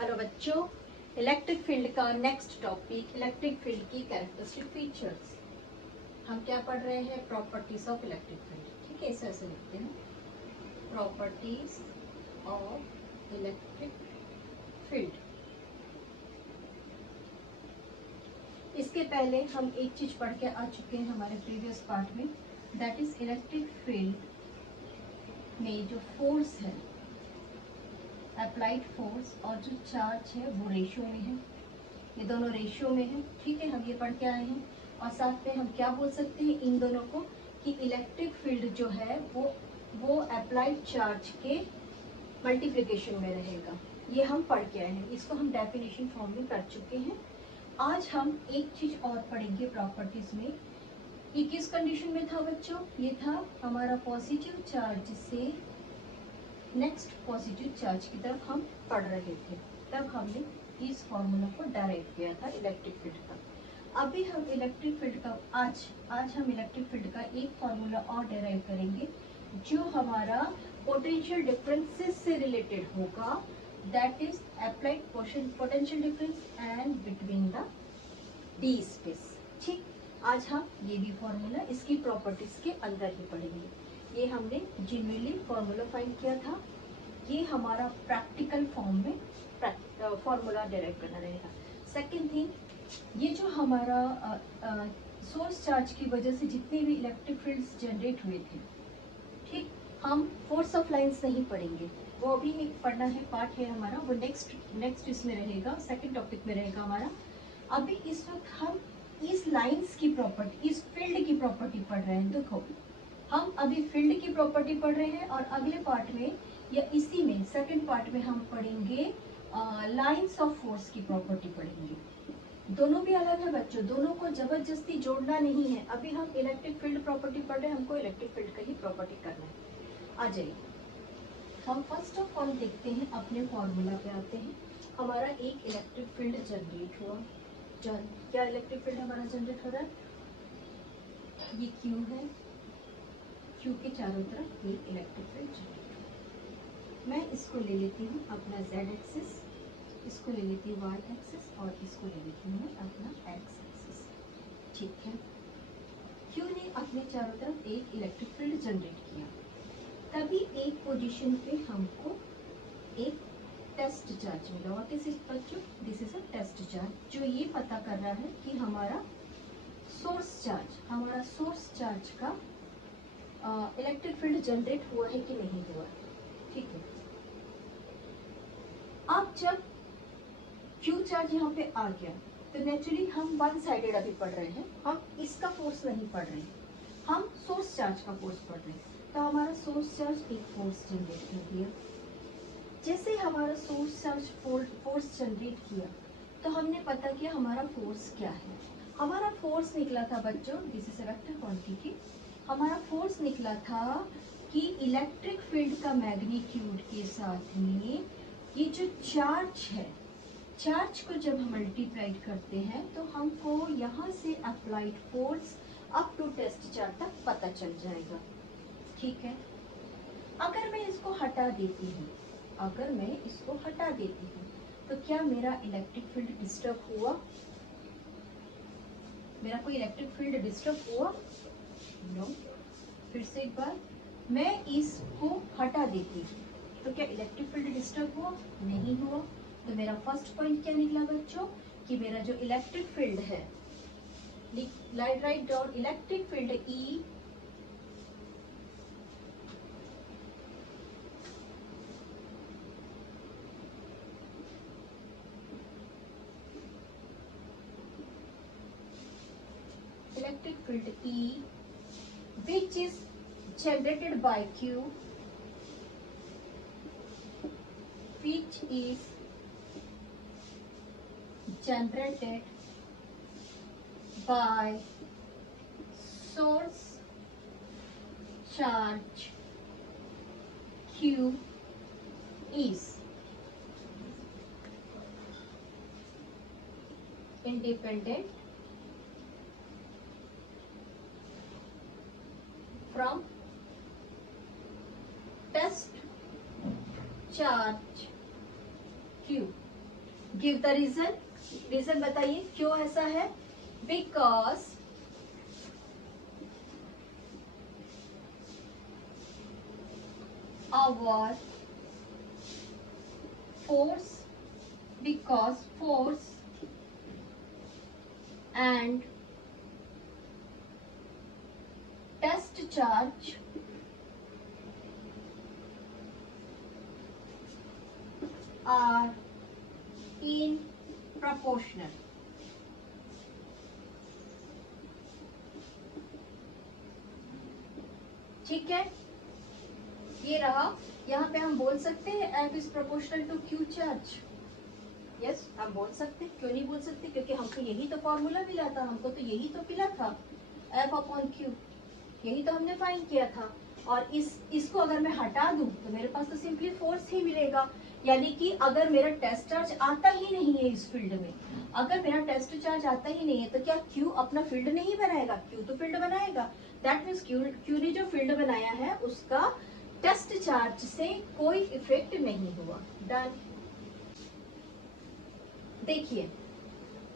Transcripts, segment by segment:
Hello बच्चों, electric field का next topic electric field की कैरेक्टरिस्टिक फीचर्स। हम क्या पढ़ रहे हैं? Properties of electric field. ठीक है, इसे ऐसे लिखते हैं, प्रॉपर्टीज ऑफ इलेक्ट्रिक फील्ड। इसके पहले हम एक चीज पढ़ के आ चुके हैं हमारे प्रीवियस पार्ट में, दैट इज इलेक्ट्रिक फील्ड में जो फोर्स है, अप्लाइड फोर्स और जो चार्ज है वो रेशियो में है। ये दोनों रेशियो में है। ठीक है, हम ये पढ़ के आए हैं। और साथ में हम क्या बोल सकते हैं इन दोनों को कि इलेक्ट्रिक फील्ड जो है वो अप्लाइड चार्ज के मल्टीप्लिकेशन में रहेगा। ये हम पढ़ के आए हैं, इसको हम डेफिनेशन फॉर्म में कर चुके हैं। आज हम एक चीज और पढ़ेंगे प्रॉपर्टीज में। ये किस कंडीशन में था बच्चों? ये था हमारा पॉजिटिव चार्ज से नेक्स्ट पॉजिटिव चार्ज की तरफ हम पढ़ रहे थे, तब हमने इस फॉर्मूला को डायरेक्ट किया था इलेक्ट्रिक फील्ड का। अभी हम इलेक्ट्रिक फील्ड का आज हम इलेक्ट्रिक फील्ड का एक फॉर्मूला और डेराइव करेंगे जो हमारा पोटेंशियल डिफरेंसेस से रिलेटेड होगा, that is applied potential difference and between the D space. ठीक, आज हम ये भी फॉर्मूला इसकी प्रॉपर्टीज के अंदर ही पढ़ेंगे। ये हमने जनरली फॉर्मूला फाइंड किया था, ये हमारा प्रैक्टिकल फॉर्म में फॉर्मूला डेराइव करना रहेगा। सेकेंड थिंग, ये जो हमारा सोर्स चार्ज की वजह से जितने भी इलेक्ट्रिक फील्ड्स जनरेट हुए थे, ठीक, हम फोर्स ऑफ लाइंस नहीं पढ़ेंगे, वो अभी एक पढ़ना है, पार्ट है हमारा, वो नेक्स्ट इसमें रहेगा, सेकेंड टॉपिक में रहेगा हमारा। अभी इस वक्त हम इस लाइंस की प्रॉपर्टी, इस फील्ड की प्रॉपर्टी पढ़ रहे हैं। देखो, हम अभी फील्ड की प्रॉपर्टी पढ़ रहे हैं और अगले पार्ट में या इसी में सेकंड पार्ट में हम पढ़ेंगे लाइंस ऑफ फोर्स की प्रॉपर्टी पढ़ेंगे। दोनों भी अलग है बच्चों, दोनों को जबरदस्ती जोड़ना नहीं है। अभी हम इलेक्ट्रिक फील्ड प्रॉपर्टी पढ़ रहे हैं, हमको इलेक्ट्रिक फील्ड का ही प्रॉपर्टी करना है। आ जाइए, हम फर्स्ट ऑफ ऑल देखते हैं, अपने फॉर्मूला पे आते हैं। हमारा एक इलेक्ट्रिक फील्ड जनरेट हुआ। क्या इलेक्ट्रिक फील्ड हमारा जनरेट हो रहा है? ये क्यू है, क्यू के चारों तरफ एक इलेक्ट्रिक फील्ड जनरेट हुआ। मैं इसको ले लेती हूँ अपना z एक्सिस, इसको ले लेती हूँ y एक्सिस और इसको ले लेती हूँ अपना x एक्सिस। ठीक है, क्यू ने अपने चारों तरफ एक इलेक्ट्रिक फील्ड जनरेट किया। तभी एक पोजीशन पे हमको एक टेस्ट चार्ज मिला। व्हाट इज इट बच्चों? This is a test charge जो ये पता कर रहा है कि हमारा सोर्स चार्ज का इलेक्ट्रिक फील्ड जनरेट हुआ है कि नहीं हुआ है। ठीक है, अब जब क्यू चार्ज यहाँ पे आ गया तो नेचुरली हम वन साइडेड अभी पढ़ रहे हैं, हम इसका फोर्स नहीं पढ़ रहे हैं, हम सोर्स चार्ज का फोर्स पढ़ रहे हैं। तो हमारा सोर्स चार्ज एक फोर्स जनरेट कर दिया। जैसे हमारा सोर्स चार्ज फोर्स जनरेट किया तो हमने पता किया हमारा फोर्स क्या है। हमारा फोर्स निकला था बच्चों, this is a vector quantity. हमारा फोर्स निकला था कि इलेक्ट्रिक फील्ड का मैग्नीट्यूड के साथ में ये जो चार्ज है, चार्ज को जब हम मल्टीप्लाई करते हैं तो हमको यहाँ से applied force up to test charge तक पता चल जाएगा। ठीक है, अगर मैं इसको हटा देती हूँ, तो क्या मेरा इलेक्ट्रिक फील्ड डिस्टर्ब हुआ? मेरा कोई इलेक्ट्रिक फील्ड डिस्टर्ब हुआ? नो। फिर से एक बार, मैं इसको हटा देती तो क्या इलेक्ट्रिक फील्ड डिस्टर्ब हुआ? नहीं हुआ। तो मेरा फर्स्ट पॉइंट क्या निकला बच्चों कि मेरा जो इलेक्ट्रिक फील्ड है, write down electric field E electric field E which is generated by Q, which is generated by source charge Q is independent from test charge Q। Give the reason, reason बताइए क्यों ऐसा है। Because our force, because force and test charge are in proportional. ठीक है, ये रहा। यहाँ पे हम बोल सकते हैं F is proportional to Q charge. Yes, हम बोल सकते हैं, क्यों नहीं बोल सकते, क्योंकि हमको यही तो फॉर्मूला मिला था, हमको तो यही तो मिला था F अपॉन Q, यही तो हमने फाइंड किया था। और इसको अगर मैं हटा दूं तो मेरे पास तो सिंपली फोर्स ही मिलेगा। यानी कि अगर मेरा टेस्ट चार्ज आता ही नहीं है इस फील्ड में, अगर मेरा टेस्ट चार्ज आता ही नहीं है तो क्या Q अपना फील्ड नहीं बनाएगा? Q तो फील्ड बनाएगा। दैट मीन्स Q ने जो फील्ड बनाया है उसका टेस्ट चार्ज से कोई इफेक्ट नहीं हुआ। डन। देखिए,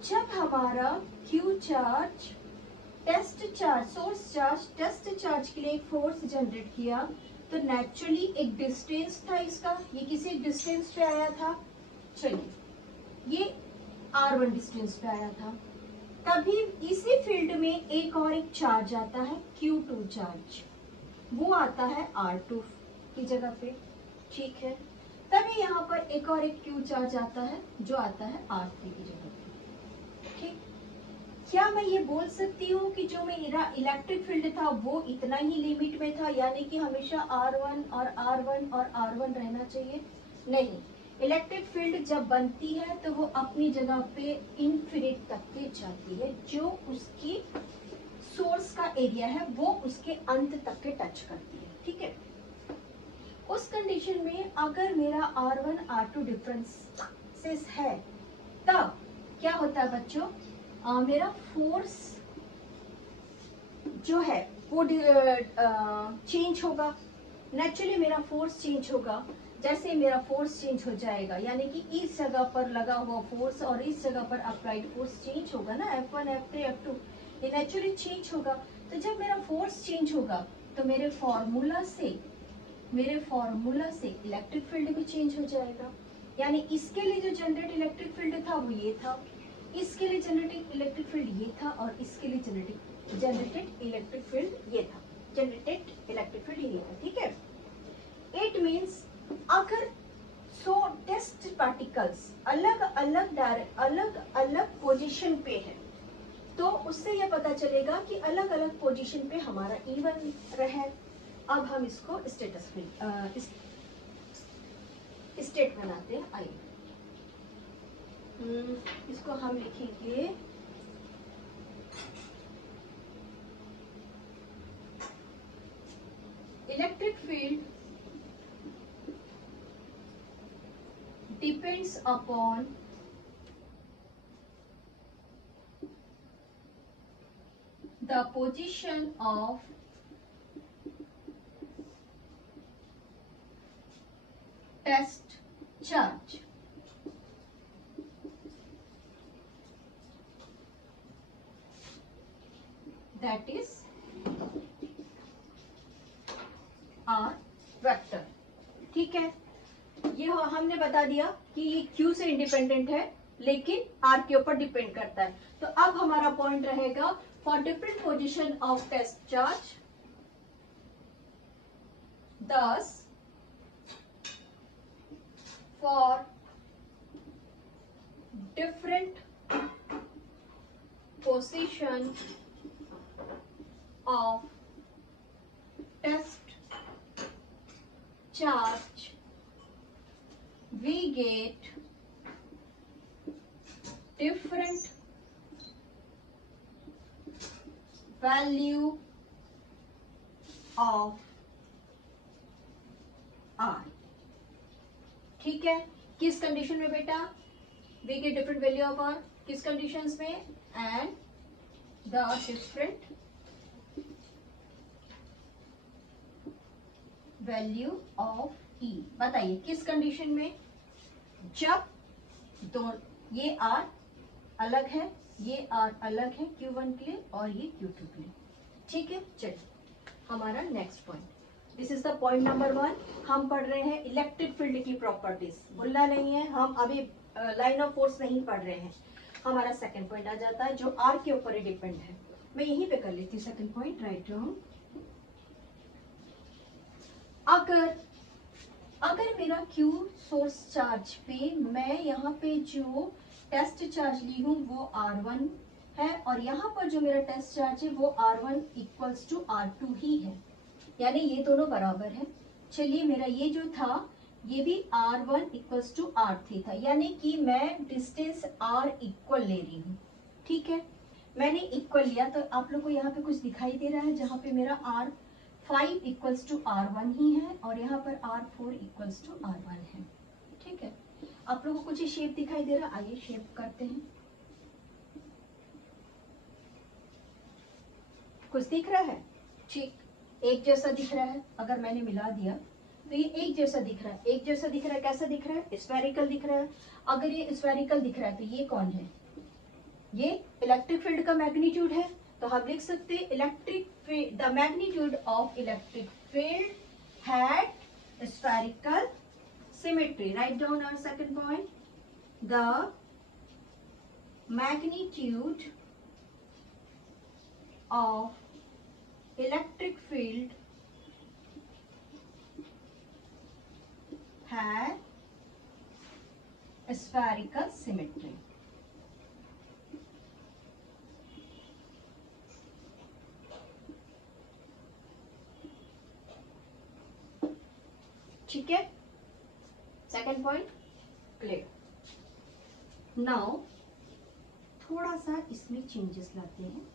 जब हमारा Q charge test charge, source charge test charge के लिए एक फोर्स जनरेट किया तो नेचुरली एक डिस्टेंस था इसका, ये किसी एक डिस्टेंस पे आया था। चलिए, ये R1 डिस्टेंस पे आया था। तभी इसी फील्ड में एक और एक चार्ज आता है Q2 चार्ज, वो आता है R2 की जगह पे। ठीक है, तभी यहाँ पर एक और एक Q चार्ज आता है जो आता है R3 की जगह पे। ठीक, क्या मैं ये बोल सकती हूँ कि जो मेरा इलेक्ट्रिक फील्ड था वो इतना ही लिमिट में था, यानी कि हमेशा R1 और R1 और R1 रहना चाहिए? नहीं, इलेक्ट्रिक फील्ड जब बनती है तो वो अपनी जगह पे इन्फिनिट तक के जाती है, जो उसकी सोर्स का एरिया है वो उसके अंत तक के टच करती है। ठीक है, उस कंडीशन में अगर मेरा R1 R2 डिफरेंसेस है तब क्या होता है बच्चों, मेरा फोर्स जो है वो चेंज होगा। नेचुरली मेरा फोर्स चेंज होगा। जैसे मेरा फोर्स चेंज हो जाएगा, यानी कि इस जगह पर लगा हुआ फोर्स और इस जगह पर अप्लाइड फोर्स चेंज होगा ना, F1 F3 F2, ये नेचुरली चेंज होगा। तो जब मेरा फोर्स चेंज होगा तो मेरे फॉर्मूला से इलेक्ट्रिक फील्ड भी चेंज हो जाएगा। यानी इसके लिए जो जनरेट इलेक्ट्रिक फील्ड था वो ये था, इसके लिए जनरेटेड इलेक्ट्रिक फील्ड ये था, और इसके लिए जनरेटेड इलेक्ट्रिक फील्ड ये था, ठीक है। इट मीन्स अगर टेस्ट पार्टिकल्स अलग अलग पोजीशन पे है तो उससे यह पता चलेगा कि अलग अलग पोजीशन पे हमारा E1 रहे। अब हम इसको स्टेट बनाते हैं। आइए, इसको हम लिखेंगे electric field depends upon the position of test charge. That is R vector. ठीक है, ये हमने बता दिया कि ये Q से इंडिपेंडेंट है लेकिन R के ऊपर डिपेंड करता है। तो अब हमारा पॉइंट रहेगा for different position of test charge, thus for different position of test charge we get different value of R। ठीक है, किस कंडीशन में बेटा? We get different value of R, किस कंडीशंस में? And the different value of E। बताइए किस condition में? जब दो, ये आर अलग है, ये आर अलग है Q1 के लिए और ये Q2 के लिए। ठीक है, चलिए हमारा next point, this is the point number 1। हम पढ़ रहे हैं इलेक्ट्रिक फील्ड की प्रॉपर्टीज, भूलना नहीं है, हम अभी लाइन ऑफ फोर्स नहीं पढ़ रहे हैं। हमारा सेकंड पॉइंट आ जाता है जो आर के ऊपर ही डिपेंड है। मैं यहीं पे कर लेती हूँ सेकंड पॉइंट, राइट डाउन। अगर मेरा Q सोर्स चार्ज पे मैं यहाँ पे जो टेस्ट चार्ज ली हूँ वो R1 है और यहाँ पर जो मेरा टेस्ट चार्ज है वो R1 इक्वल्स टू R2 ही है, यानी ये दोनों बराबर है। चलिए मेरा ये जो था ये भी R1 इक्वल्स टू R3 था, यानी कि मैं डिस्टेंस R इक्वल ले रही हूँ। ठीक है, मैंने इक्वल लिया तो आप लोग को यहाँ पे कुछ दिखाई दे रहा है जहाँ पे मेरा R5 इक्वल्स टू R1 ही है और यहाँ पर R4 इक्वल्स टू R1 है। ठीक है, आप लोगों को कुछ शेप दिखाई दे रहा है, आइए शेप करते हैं। कुछ दिख रहा है? ठीक, एक जैसा दिख रहा है। अगर मैंने मिला दिया तो ये एक जैसा दिख रहा है, एक जैसा दिख रहा है। कैसा दिख रहा है? स्फेरिकल दिख रहा है। अगर ये स्फेरिकल दिख रहा है तो ये कौन है? ये इलेक्ट्रिक फील्ड का मैग्नीट्यूड है। तो हम लिख सकते हैं electric field, the magnitude of electric field had spherical symmetry. Write down our second point, the magnitude of electric field had spherical symmetry. ठीक है, सेकेंड पॉइंट क्लियर। नाउ थोड़ा सा इसमें चेंजेस लाते हैं।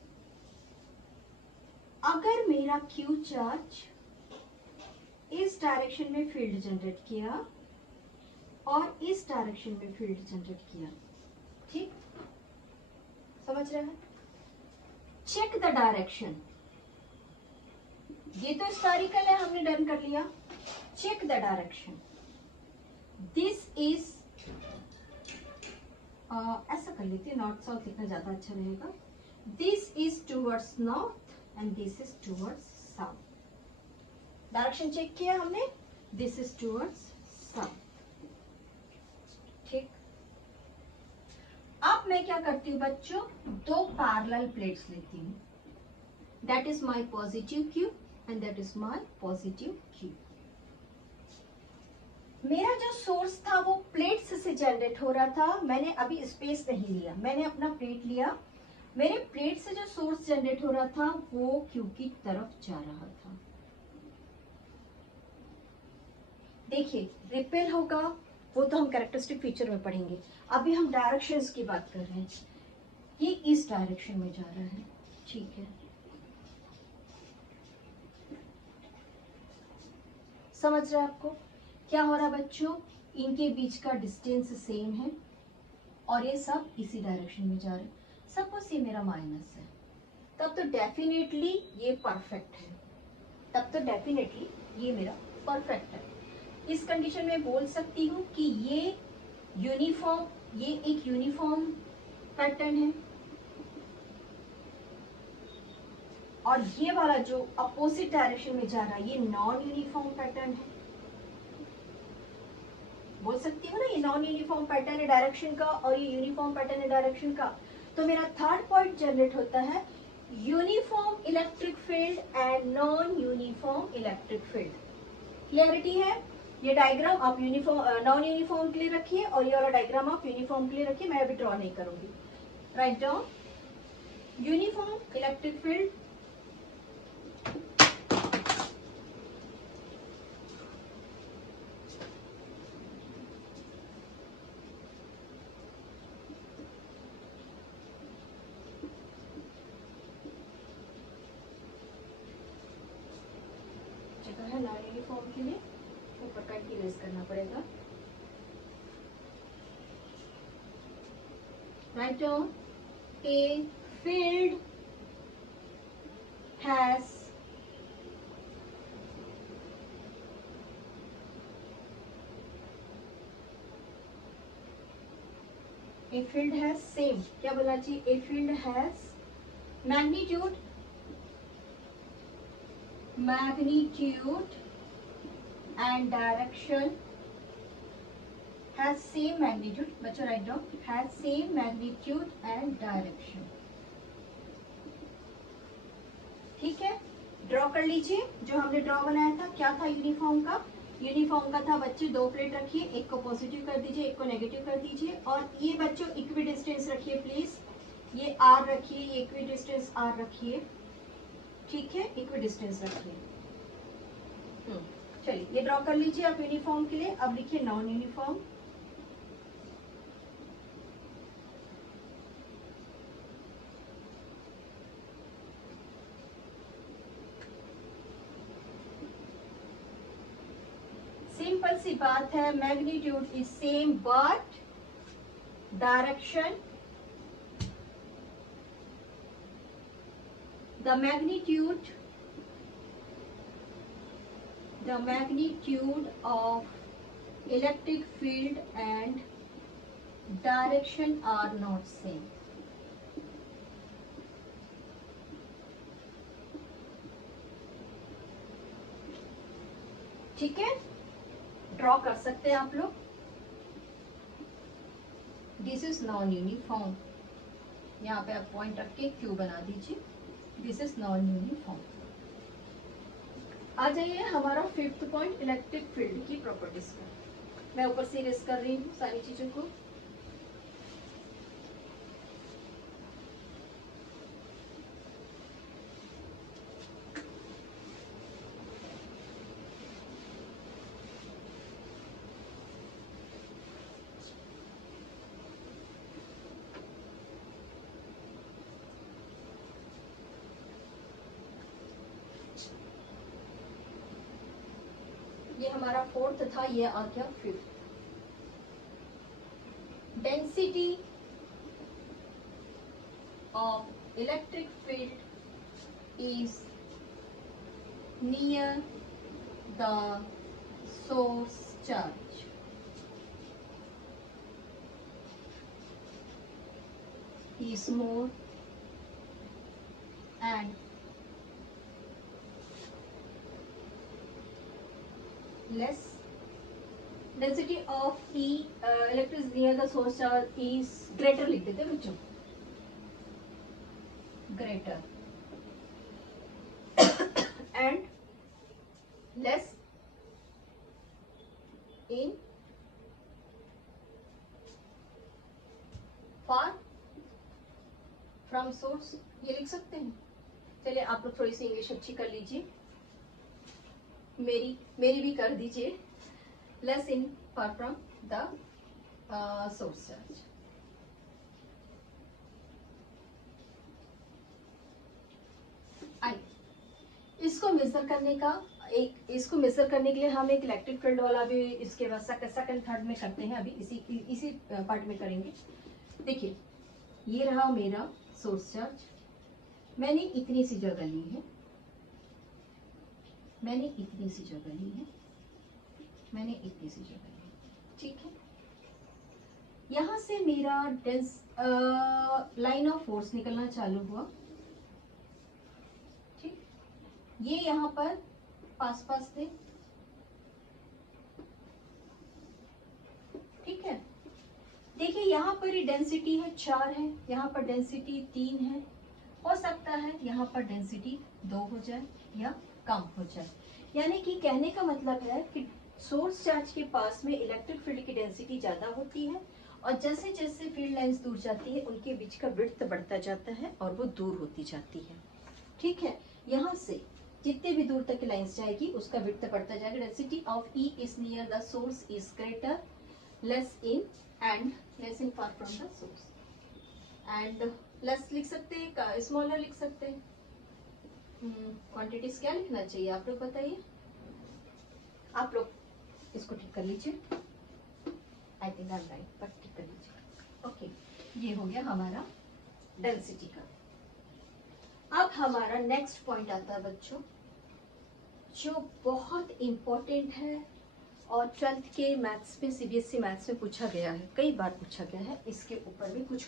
अगर मेरा Q चार्ज इस डायरेक्शन में फील्ड जनरेट किया और इस डायरेक्शन में फील्ड जनरेट किया, ठीक, समझ रहे हैं? Check the direction. ये तो स्फेरिकल है, हमने डन कर लिया। Check the direction. This is ऐसा कर लेते हैं, नॉर्थ साउथ लिखना ज्यादा अच्छा रहेगा। This is towards north and this is towards south. Direction check किया हमने, दिस इज टूवर्ड्स साउथ। ठीक, अब मैं क्या करती हूँ बच्चों, दो पैरेलल प्लेट्स लेती हूँ। That is my positive Q and that is my positive Q। मेरा जो सोर्स था वो प्लेट्स से जनरेट हो रहा था। मैंने अभी स्पेस नहीं लिया, मैंने अपना प्लेट लिया। मेरे प्लेट से जो सोर्स जनरेट हो रहा था वो Q की तरफ जा रहा था। देखिए रिपेल होगा, वो तो हम कैरेक्टरिस्टिक फीचर में पढ़ेंगे। अभी हम डायरेक्शंस की बात कर रहे हैं। ये इस डायरेक्शन में जा रहा है, ठीक है, समझ रहे हैं आपको क्या हो रहा है बच्चों? इनके बीच का डिस्टेंस सेम है और ये सब इसी डायरेक्शन में जा रहे हैं। सपोज ये मेरा माइनस है, तब तो डेफिनेटली ये परफेक्ट है, तब तो डेफिनेटली ये मेरा परफेक्ट है। इस कंडीशन में बोल सकती हूँ कि ये यूनिफॉर्म, ये एक यूनिफॉर्म पैटर्न है और ये वाला जो अपोजिट डायरेक्शन में जा रहा है ये नॉन यूनिफॉर्म पैटर्न है। बोल सकती हूँ ना, ये नॉन यूनिफॉर्म पैटर्न है डायरेक्शन का और ये यूनिफॉर्म पैटर्न है डायरेक्शन का। तो मेरा थर्ड पॉइंट जनरेट होता है uniform electric field and non uniform electric field. Clarity है? ये डायग्राम आप यूनिफॉर्म नॉन यूनिफॉर्म के लिए रखिए और ये वाला डायग्राम आप यूनिफॉर्म के लिए रखिए। मैं अभी ड्रॉ नहीं करूंगी। Write down uniform electric field जगह है नॉन यूनिफॉर्म के लिए, ऊपर का इरेज करना पड़ेगा। Write down a field has a field has same, क्या बोलना चाहिए, a field has magnitude and direction has same magnitude, बच्चों write down, has same magnitude and direction। ठीक है, ड्रॉ कर लीजिए। जो हमने ड्रॉ बनाया था क्या था यूनिफॉर्म का, यूनिफॉर्म का था बच्चे दो प्लेट रखिए, एक को पॉजिटिव कर दीजिए, एक को नेगेटिव कर दीजिए, और ये बच्चों इक्वी डिस्टेंस रखिए प्लीज, ये आर रखिए, ये इक्वी डिस्टेंस आर रखिए, ठीक है, इक्वी डिस्टेंस रखिए। चलिए ये ड्रॉ कर लीजिए आप यूनिफॉर्म के लिए। अब लिखिए नॉन यूनिफॉर्म। सिंपल सी बात है, magnitude is same but direction, the magnitude of electric field and direction are not same। ठीक है, ड्रॉ कर सकते हैं आप लोग। दिस इज नॉन यूनिफॉर्म, यहाँ पे आप पॉइंट रख के क्यू बना दीजिए, दिस इज नॉन यूनिफॉर्म। आ जाइए हमारा फिफ्थ पॉइंट, इलेक्ट्रिक फील्ड की प्रॉपर्टीज का। मैं ऊपर से रेस कर रही हूँ सारी चीजों को। ये हमारा फोर्थ था, ये आ गया fifth. Density of electric field is near the source charge. is more and less density of E electricity near the source charge is greater, लिख देते हैं बच्चों, greater and less in far from source, ये लिख सकते हैं। चलिए आप लोग थोड़ी सी इंग्लिश अच्छी कर लीजिए, मेरी भी कर दीजिए। Less in far from the source charge. इसको मेजर करने का इसको मेजर करने के लिए हम एक इलेक्ट्रिक फील्ड वाला भी इसके बाद सेकंड थर्ड में करते हैं, अभी इसी पार्ट में करेंगे। देखिए ये रहा मेरा सोर्स चार्ज, मैंने इतनी सी जगह ली है, मैंने इतनी सी जगह ली है, मैंने इतनी सी जगह ली, ठीक है। यहां से मेरा लाइन ऑफ फोर्स निकलना चालू हुआ, ठीक। ये यहां पर पास पास थे, ठीक है। देखिए यहाँ पर ही डेंसिटी है 4 है, यहाँ पर डेंसिटी 3 है, हो सकता है यहाँ पर डेंसिटी 2 हो जाए या कम हो जाए। यानी कि कहने का मतलब है कि सोर्स चार्ज के पास में इलेक्ट्रिक फील्ड की डेंसिटी ज्यादा होती है, और जैसे जैसे फील्ड लाइंस दूर जाती है उनके बीच का विड्थ बढ़ता जाता है और वो दूर होती जाती है, ठीक है। यहाँ से जितने भी दूर तक लाइंस जाएगी उसका विड्थ बढ़ता जाएगा। Density of E is near the source is greater, less in and less in far from the source, and less लिख सकते हैं, स्मॉलर लिख सकते हैं। क्वांटिटीज क्या लिखना चाहिए आप लोग बताइए, आप लोग इसको ठीक कर लीजिए। I think I am right, पर ठीक कर लीजिए। ओके, ये हो गया हमारा डेंसिटी का। अब हमारा नेक्स्ट पॉइंट आता है बच्चों, जो बहुत इंपॉर्टेंट है और 12th के मैथ्स में, सीबीएसई मैथ्स में पूछा गया है, कई बार पूछा गया है। इसके ऊपर भी कुछ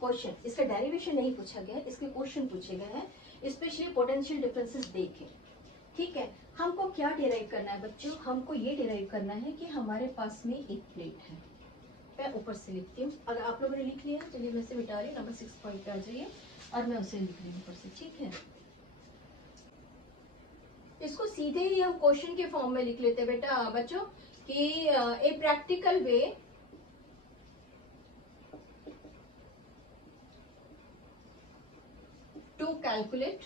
क्वेश्चन, इसका डेरिवेशन नहीं पूछा गया है, इसके क्वेश्चन पूछे गए हैं, स्पेशली पोटेंशियल डिफरेंसेस देखें। ठीक है, हमको क्या डिराइव करना है बच्चों, हमको ये डिराइव करना है कि हमारे पास में एक प्लेट है। मैं ऊपर से लिखती हूँ, अगर आप लोगों ने लिख लिया चलिए मैं से मिटा रही हूँ, नंबर 6 पॉइंट पे आ जाइए और मैं उसे लिख रही हूँ ऊपर से। ठीक है, इसको सीधे ही हम क्वेश्चन के फॉर्म में लिख लेते हैं बेटा बच्चों कि a practical way to calculate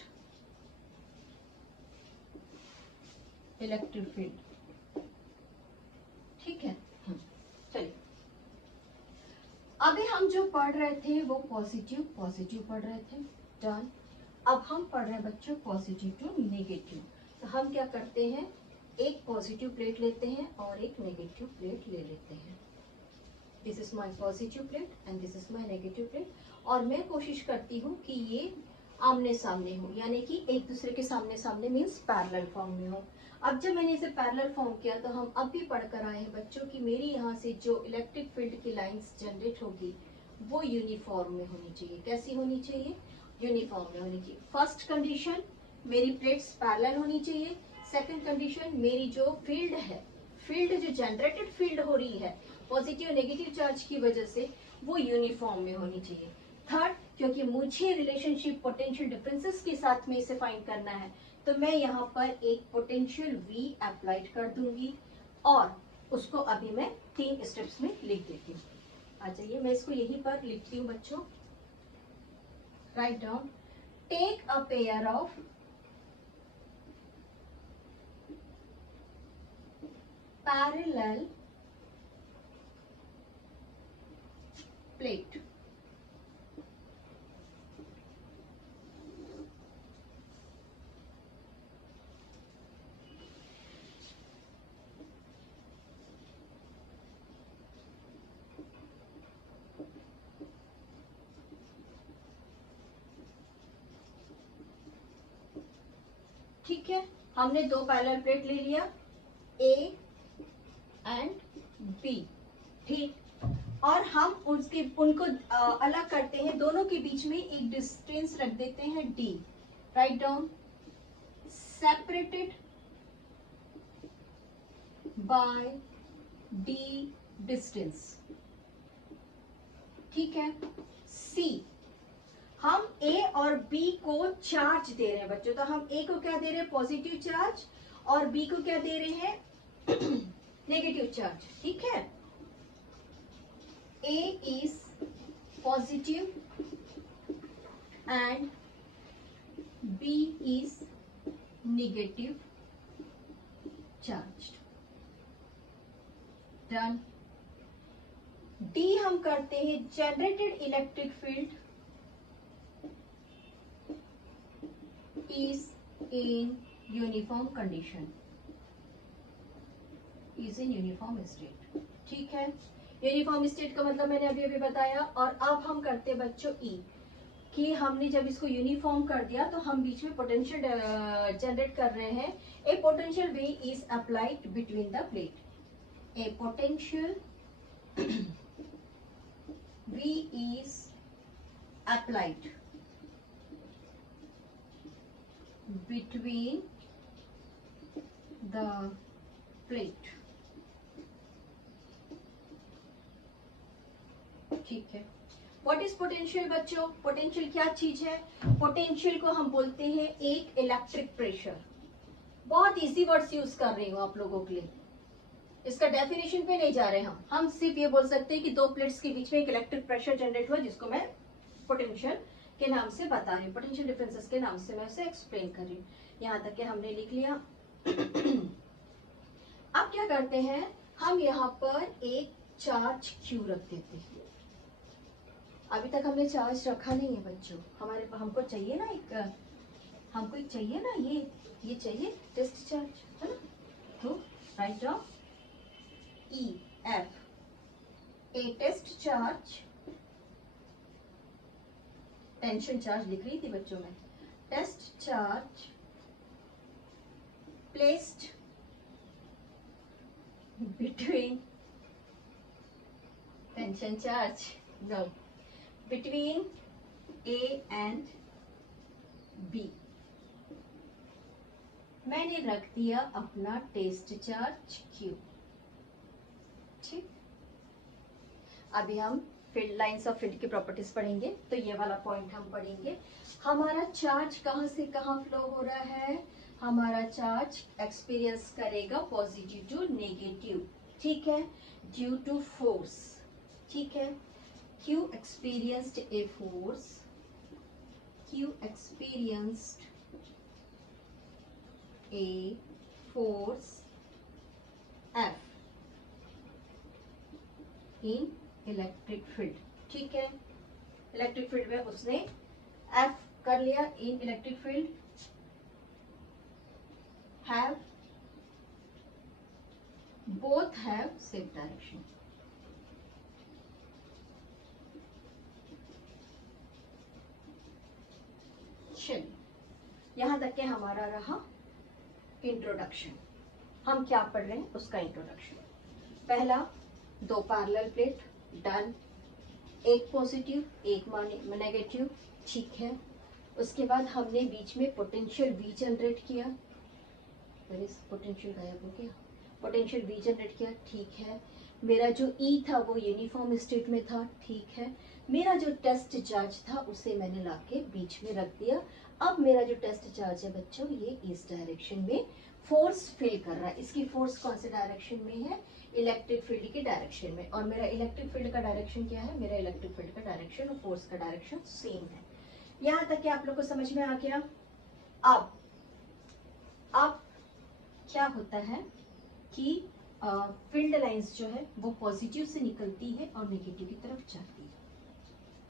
electric field. ठीक है, चलिए अभी हम जो पढ़ रहे थे वो पॉजिटिव पढ़ रहे थे, डन। अब हम पढ़ रहे हैं बच्चों पॉजिटिव टू नेगेटिव। तो हम क्या करते हैं, एक पॉजिटिव प्लेट लेते हैं और एक नेगेटिव प्लेट ले लेते हैं। This is my positive plate and this is my negative plate. और मैं कोशिश करती हूँ कि ये आमने सामने हो, यानी कि एक दूसरे के सामने सामने मीन्स पैरेलल फॉर्म में हो। अब जब मैंने इसे पैरेलल फॉर्म किया तो हम अब भी पढ़कर आए हैं बच्चों कि मेरी यहाँ से जो इलेक्ट्रिक फील्ड की लाइंस जनरेट होगी वो यूनिफॉर्म में होनी चाहिए। कैसी होनी चाहिए, यूनिफॉर्म में होनी चाहिए। फर्स्ट कंडीशन, मेरी प्लेट्स पैरेलल होनी चाहिए। सेकंड कंडीशन, मेरी जो फील्ड है, फील्ड जो जनरेटेड फील्ड हो रही है पॉजिटिव नेगेटिव चार्ज की वजह से, वो यूनिफॉर्म में होनी चाहिए। थर्ड, क्योंकि मुझे रिलेशनशिप पोटेंशियल डिफरेंसेस के साथ में इसे फाइंड करना है तो मैं यहाँ पर एक पोटेंशियल V अप्लाइड कर दूंगी और उसको अभी मैं 3 स्टेप्स में लिख देती हूँ। आ जाइए, मैं इसको यहीं पर लिखती हूँ बच्चों। Write down, take a pair of parallel plate ठीक है, हमने 2 पैरेलल प्लेट ले लिया, A एंड B। ठीक, और हम उनको अलग करते हैं, दोनों के बीच में एक डिस्टेंस रख देते हैं D। Write down, separated by D distance. ठीक है, C, हम A और B को चार्ज दे रहे हैं बच्चों। तो हम A को क्या दे रहे हैं, पॉजिटिव चार्ज, और B को क्या दे रहे हैं, नेगेटिव चार्ज। ठीक है, A is positive and B is negative charged. Done. D हम करते हैं generated electric field is in uniform condition, is in uniform state। ठीक है, यूनिफॉर्म स्टेट का मतलब मैंने अभी अभी बताया। और अब हम करते हैं बच्चों E, कि हमने जब इसको यूनिफॉर्म कर दिया तो हम बीच में पोटेंशियल जनरेट कर रहे हैं। A potential V is applied between the plate. ए potential V is applied between the plate। ठीक है, व्हाट इज पोटेंशियल बच्चों, पोटेंशियल क्या चीज है, पोटेंशियल को हम बोलते हैं एक इलेक्ट्रिक प्रेशर। बहुत इजी वर्ड्स यूज कर रही हूँ आप लोगों के लिए, इसका डेफिनेशन पे नहीं जा रहे हम सिर्फ ये बोल सकते हैं कि 2 प्लेट्स के बीच में एक इलेक्ट्रिक प्रेशर जनरेट हुआ जिसको मैं पोटेंशियल के नाम से बता रही हूँ, पोटेंशियल डिफरेंसेस के नाम से मैं उसे एक्सप्लेन कर रही हूँ। यहाँ तक कि हमने लिख लिया। अब क्या करते हैं, हम यहाँ पर एक चार्ज Q रख देते हैं। अभी तक हमने चार्ज रखा नहीं है बच्चों, हमको चाहिए ना हमको चाहिए ना ये चाहिए टेस्ट चार्ज, है ना। तो write down E F, a test charge, tension charge लिख रही थी बच्चों में, test charge placed between tension charge, no, between A and B मैंने रख दिया अपना टेस्ट चार्ज Q। ठीक, अभी हम फील्ड लाइंस ऑफ फील्ड की प्रॉपर्टीज पढ़ेंगे। तो ये वाला पॉइंट हम पढ़ेंगे। हमारा चार्ज कहाँ से कहाँ फ्लो हो रहा है? हमारा चार्ज एक्सपीरियंस करेगा पॉजिटिव टू नेगेटिव, ठीक है, ड्यू टू फोर्स, ठीक है। Q experienced a force, Q experienced a force F in electric field, ठीक है। इलेक्ट्रिक फील्ड में उसने F कर लिया इन electric field, have both have same direction. चलिए, यहां तक के हमारा रहा इंट्रोडक्शन। हम क्या पढ़ रहे हैं उसका इंट्रोडक्शन। पहला, दो पैरेलल प्लेट, डन, एक पॉजिटिव एक नेगेटिव, ठीक है। उसके बाद हमने बीच में पोटेंशियल V जनरेट किया, पोटेंशियल गायब हो गया, पोटेंशियल V जनरेट किया, ठीक है। मेरा जो E था वो यूनिफॉर्म स्टेट में था, ठीक है। मेरा जो टेस्ट चार्ज था उसे मैंने लाके बीच में रख दिया। अब मेरा जो टेस्ट चार्ज है बच्चों, ये इस डायरेक्शन में फोर्स फील कर रहा है। इसकी फोर्स कौन से डायरेक्शन में है? इलेक्ट्रिक फील्ड के डायरेक्शन में। और मेरा इलेक्ट्रिक फील्ड का डायरेक्शन क्या है? मेरा इलेक्ट्रिक फील्ड का डायरेक्शन और फोर्स का डायरेक्शन सेम है। यहाँ तक कि आप लोग को समझ में आ गया। अब क्या होता है कि फील्ड लाइंस जो है वो पॉजिटिव से निकलती है और नेगेटिव की तरफ जाती है,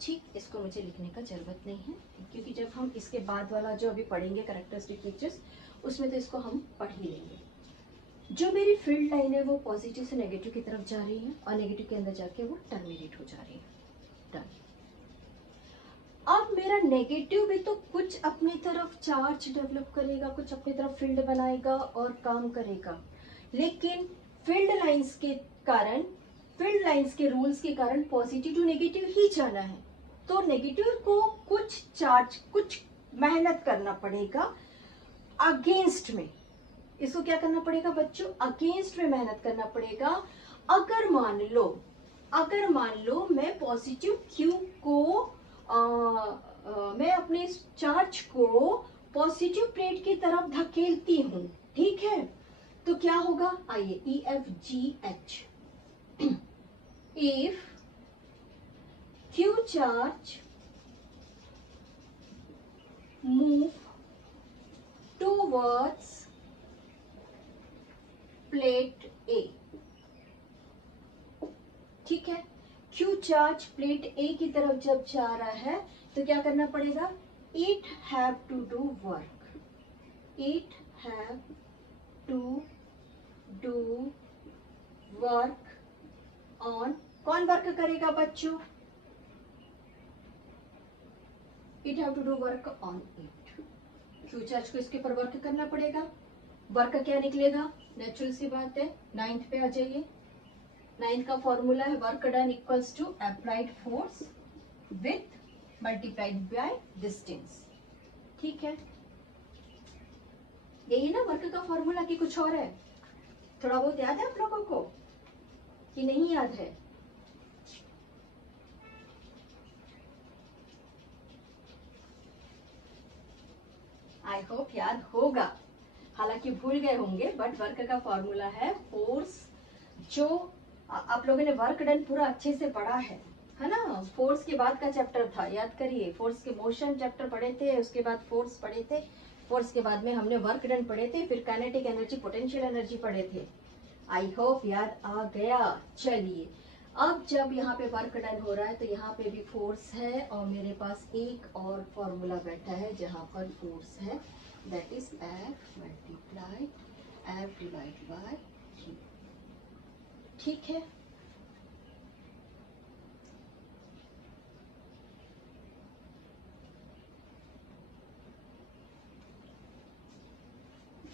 ठीक। इसको मुझे लिखने का जरूरत नहीं है, क्योंकि जब हम इसके बाद वाला जो अभी पढ़ेंगे कैरेक्टरिस्टिक फीचर्स, उसमें तो इसको हम पढ़ ही लेंगे। जो मेरी फील्ड लाइन है वो पॉजिटिव से नेगेटिव की तरफ जा रही है और नेगेटिव के अंदर जाके वो टर्मिनेट हो जा रही है। डन। अब मेरा नेगेटिव भी तो कुछ अपनी तरफ चार्ज डेवलप करेगा, कुछ अपनी तरफ फील्ड बनाएगा और काम करेगा, लेकिन फील्ड लाइंस के कारण, फील्ड लाइंस के रूल्स के कारण पॉजिटिव टू नेगेटिव ही जाना है। तो नेगेटिव को कुछ चार्ज, कुछ मेहनत करना पड़ेगा अगेंस्ट में। इसको क्या करना पड़ेगा बच्चों? अगेंस्ट में मेहनत करना पड़ेगा। अगर मान लो मैं पॉजिटिव Q को मैं अपने चार्ज को पॉजिटिव प्लेट की तरफ धकेलती हूँ, ठीक है, तो क्या होगा? आइए, EFGH। if Q charge move towards plate A, ठीक है। Q चार्ज प्लेट A की तरफ जब जा रहा है तो क्या करना पड़ेगा? It have to do work, it have to do work on, कौन वर्क करेगा बच्चों? It have to do work on it। Q charge को इसके ऊपर वर्क करना पड़ेगा। वर्क क्या निकलेगा? नेचुरल सी बात है, 9th पे आ जाइए। 9th का फॉर्मूला है work done equals to applied force with multiplied by distance, ठीक है। यही ना वर्क का फॉर्मूला, की कुछ और है? थोड़ा बहुत याद है आप लोगों को कि नहीं याद है? आई होप याद होगा, हालांकि भूल गए होंगे, बट वर्क का फॉर्मूला है फोर्स। जो आप लोगों ने वर्क डन पूरा अच्छे से पढ़ा है ना? फोर्स के बाद का चैप्टर था, याद करिए। फोर्स के मोशन चैप्टर पढ़े थे, उसके बाद फोर्स पढ़े थे, फोर्स के बाद में हमने वर्क डन पढ़े थे, फिर काइनेटिक एनर्जी, पोटेंशियल एनर्जी पढ़े थे। आई होप याद आ गया। चलिए, अब जब यहाँ पे वर्क डन हो रहा है तो यहाँ पे भी फोर्स है और मेरे पास एक और फॉर्मूला बैठा है जहाँ पर फोर्स है, that is F multiply F divide by Q, ठीक है।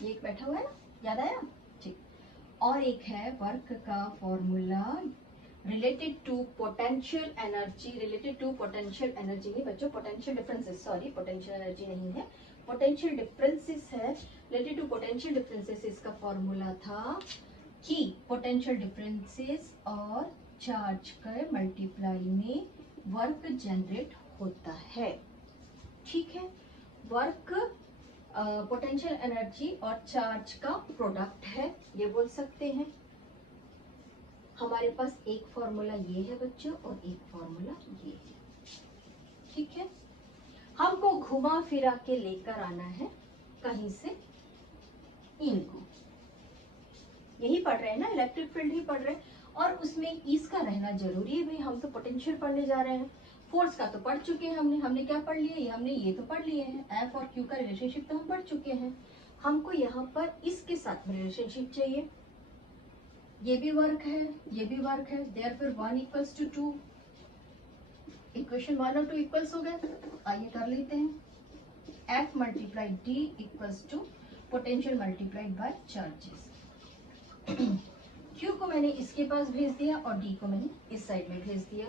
ये एक बैठा हुआ है ना, याद आया? ठीक। और एक है वर्क का formula related to potential energy, related to potential energy नहीं बच्चों, potential differences, sorry potential energy नहीं है, पोटेंशियल डिफरेंसेस है। रिलेटेड टू पोटेंशियल डिफरेंसेस इसका फॉर्मूला था कि पोटेंशियल डिफरेंसेस और चार्ज के मल्टीप्लाई में वर्क जनरेट होता है। ठीक है, वर्क पोटेंशियल एनर्जी और चार्ज का प्रोडक्ट है, ये बोल सकते हैं। हमारे पास एक फॉर्मूला ये है बच्चों और एक फॉर्मूला ये है। ठीक है, हमको घुमा फिरा के लेकर आना है कहीं से इनको, यही पढ़ रहे हैं ना, इलेक्ट्रिक फील्ड ही पढ़ रहे हैं, और उसमें इसका रहना जरूरी है भाई, हम तो पोटेंशियल पढ़ने जा रहे हैं। फोर्स का तो पढ़ चुके हैं हमने क्या पढ़ लिया, हमने ये तो पढ़ लिए हैं, एफ और क्यू का रिलेशनशिप तो हम पढ़ चुके हैं। हमको यहाँ पर इसके साथ में रिलेशनशिप चाहिए, ये भी वर्क है, ये भी वर्क है, देयरफॉर 1 इक्वल्स टू 2, इक्वेशन 1 और 2 इक्वल्स हो गए। आइए कर लेते हैं, F multiply D equals to potential multiplied by charges. Q को मैंने इसके पास भेज दिया और डी को मैंने इस साइड में भेज दिया।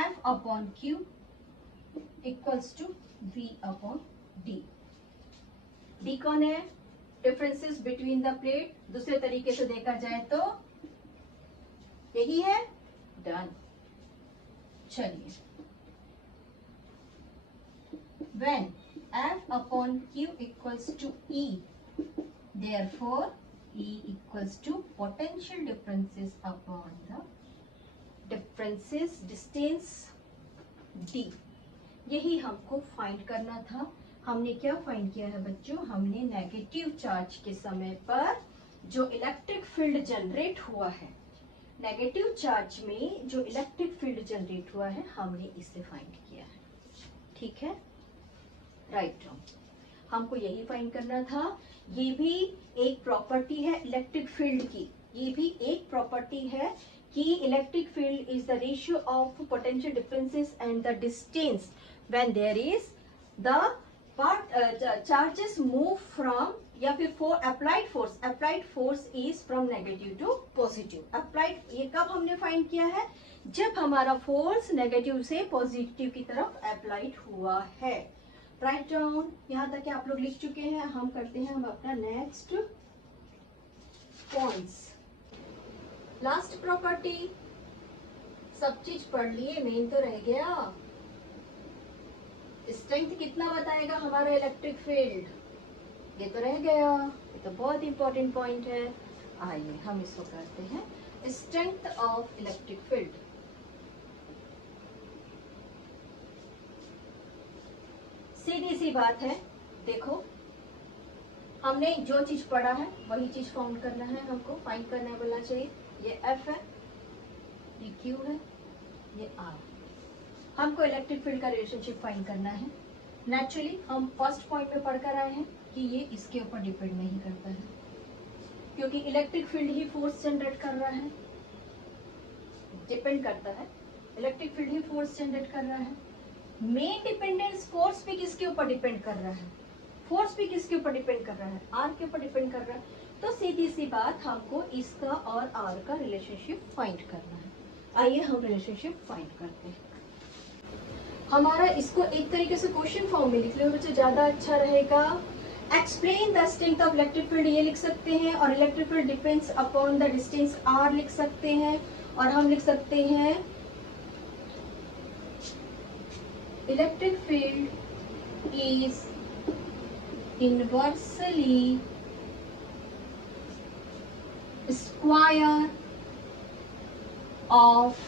F upon Q equals to V upon D. D कौन है, डिफरेंसेस बिटवीन द प्लेट, दूसरे तरीके से देखा जाए तो यही है, डन। चलिए, when F upon Q equals to E, therefore E equals to potential differences upon the differences distance D। यही हमको फाइंड करना था। हमने क्या फाइंड किया है बच्चों, हमने नेगेटिव चार्ज के समय पर जो इलेक्ट्रिक फील्ड जनरेट हुआ है, नेगेटिव चार्ज में जो इलेक्ट्रिक फील्ड जनरेट हुआ है, हमने इसे फाइंड किया है। ठीक है, राइट हमको यही फाइंड करना था। ये भी एक प्रॉपर्टी है इलेक्ट्रिक फील्ड की, ये भी एक प्रॉपर्टी है कि electric field is the ratio of potential differences and the distance when there is the charges move from, या फिर for applied force is from negative to positive. Applied ये कब हमने फाइंड किया है, जब हमारा फोर्स नेगेटिव से पॉजिटिव की तरफ अप्लाइड हुआ है। राइट डाउन, यहाँ तक आप लोग लिख चुके हैं। हम करते हैं हम अपना नेक्स्ट पॉइंट्स। लास्ट प्रॉपर्टी, सब चीज पढ़ लिए, मेन तो रह गया स्ट्रेंथ कितना बताएगा हमारा इलेक्ट्रिक फील्ड, ये तो रह गया, ये तो बहुत इंपॉर्टेंट पॉइंट है। आइए हम इसको करते हैं, स्ट्रेंथ ऑफ इलेक्ट्रिक फील्ड। सीधी सी बात है, देखो हमने जो चीज पढ़ा है वही चीज फाउंड करना है, हमको फाइंड करना है, बोलना चाहिए। ये एफ है, ये क्यू है, ये आर। हमको इलेक्ट्रिक फील्ड का रिलेशनशिप फाइंड करना है। नेचुरली हम फर्स्ट पॉइंट में पढ़कर आए हैं कि ये इसके ऊपर डिपेंड नहीं करता है, क्योंकि इलेक्ट्रिक फील्ड ही फोर्स जनरेट कर रहा है, डिपेंड करता है, इलेक्ट्रिक फील्ड ही फोर्स जनरेट कर रहा है। मेन डिपेंडेंस फोर्स भी किसके ऊपर डिपेंड कर रहा है, फोर्स भी किसके ऊपर डिपेंड कर रहा है, आर के ऊपर डिपेंड कर रहा है। तो सीधी सी बात, हमको इसका और आर का रिलेशनशिप फाइंड करना है। आइए हम रिलेशनशिप फाइंड करते हैं। हमारा इसको एक तरीके से क्वेश्चन फॉर्म में लिख लो बच्चों, ज्यादा अच्छा रहेगा। Explain the strength of electric field, ये लिख सकते हैं, और electric field depends upon the distance R लिख सकते हैं, और हम लिख सकते हैं electric field is inversely square of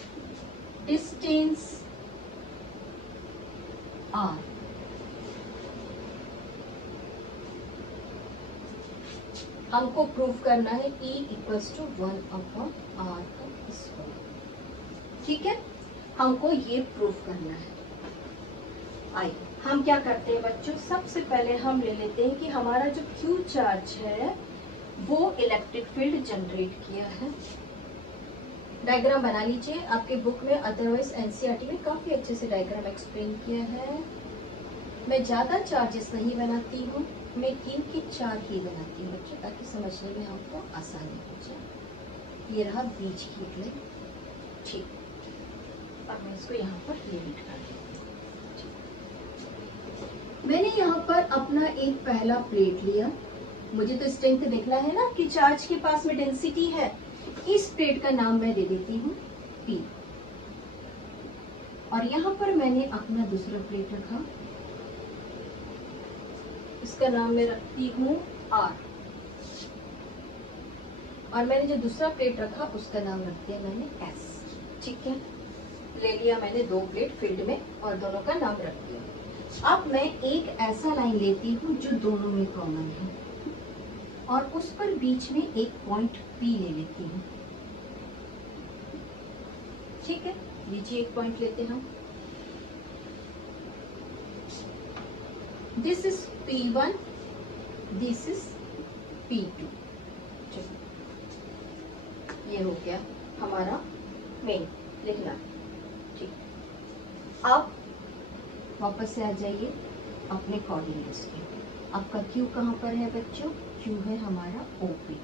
distance R. हमको प्रूव करना है E equals to 1 upon R का स्क्वायर। ठीक है, हमको ये प्रूव करना है। आइए हम क्या करते हैं बच्चों, सबसे पहले हम ले लेते हैं कि हमारा जो Q चार्ज है वो इलेक्ट्रिक फील्ड जनरेट किया है। डायग्राम बना लीजिए आपके बुक में, अदरवाइज एनसीईआरटी में काफी अच्छे से डायग्राम एक्सप्लेन किया है। मैं ज्यादा चार्जेस नहीं बनाती हूँ, मैं क्यू की 4 की बनाती हूँ बच्चों, ताकि समझने में आपको आसानी हो जाए। ये रहा बीच की एक लाइन, ठीक। अब मैं इसको यहाँ पर लिमिट कर देती हूँ। मैंने यहाँ पर अपना एक पहला प्लेट लिया। मुझे तो स्ट्रेंथ देखना है ना कि चार्ज के पास में डेंसिटी है। इस प्लेट का नाम मैं दे देती हूँ P। और यहाँ पर मैंने अपना दूसरा प्लेट रखा, इसका नाम मैं रखती हूँ R। और मैंने जो दूसरा प्लेट रखा उसका नाम रख दिया मैंने S। ठीक है, ले लिया मैंने 2 प्लेट फील्ड में और दोनों का नाम रख दिया। अब मैं एक ऐसा लाइन लेती हूँ जो दोनों में कॉमन है और उस पर बीच में एक पॉइंट P ले लेती हूँ। ठीक है, लीजिए एक पॉइंट लेते हैं हम। This is P1, this is P2। ये हो गया हमारा मेन लिखना। ठीक, अब वापस से आ जाइए अपने कोऑर्डिनेट्स पे। आपका Q कहाँ पर है बच्चों? Q है हमारा OP।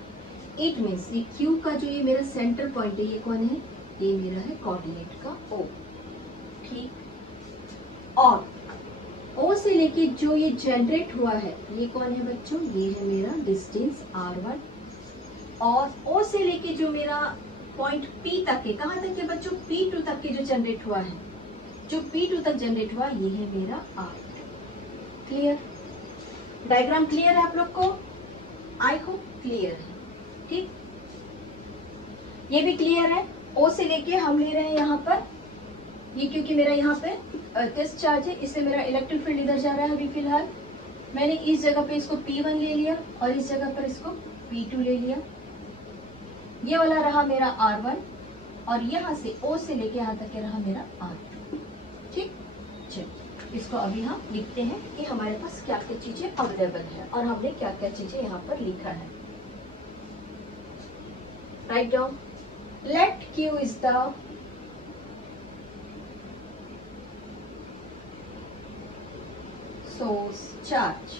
इट मीन्स ये Q का जो ये मेरा सेंटर पॉइंट है, ये कौन है? ये मेरा है कोऑर्डिनेट का O। ठीक, और O से लेके जो ये जनरेट हुआ है ये कौन है बच्चों? ये है मेरा डिस्टेंस R1। और O से लेके जो मेरा पॉइंट P तक है, कहाँ तक है बच्चों? P2 तक के जो जनरेट हुआ है, जो P2 तक जनरेट हुआ ये है मेरा R। क्लियर? डायग्राम क्लियर है आप लोग को? आई होप क्लियर है। ठीक, ये भी क्लियर है। O से लेके हम ले रहे हैं यहाँ पर ये, क्योंकि मेरा यहाँ पे टेस्ट चार्ज है इसलिए मेरा इलेक्ट्रिक फील्ड इधर जा रहा है। अभी फिलहाल मैंने इस जगह पे इसको P1 ले लिया और इस जगह पर इसको P2 ले लिया। ये वाला रहा मेरा R1 और यहाँ से O से लेके यहाँ तक रहा मेरा R2। ठीक, चलिए इसको अभी हम लिखते हैं कि हमारे पास क्या क्या चीजें अवेलेबल है और हमने क्या क्या चीजें यहाँ पर लिखा है। Right down. Let Q is the source charge.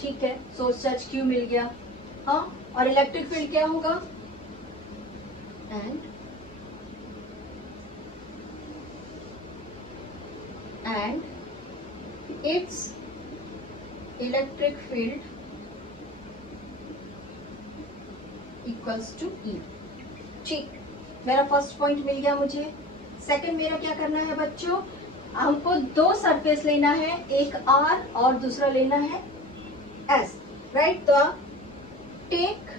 ठीक है, सोर्स चार्ज Q मिल गया। हाँ, और इलेक्ट्रिक फील्ड क्या होगा? And its electric field equals to E। ठीक, मेरा फर्स्ट पॉइंट मिल गया मुझे। सेकंड मेरा क्या करना है बच्चों? हमको 2 सरफेस लेना है, एक R और दूसरा लेना है S। राइट, तो take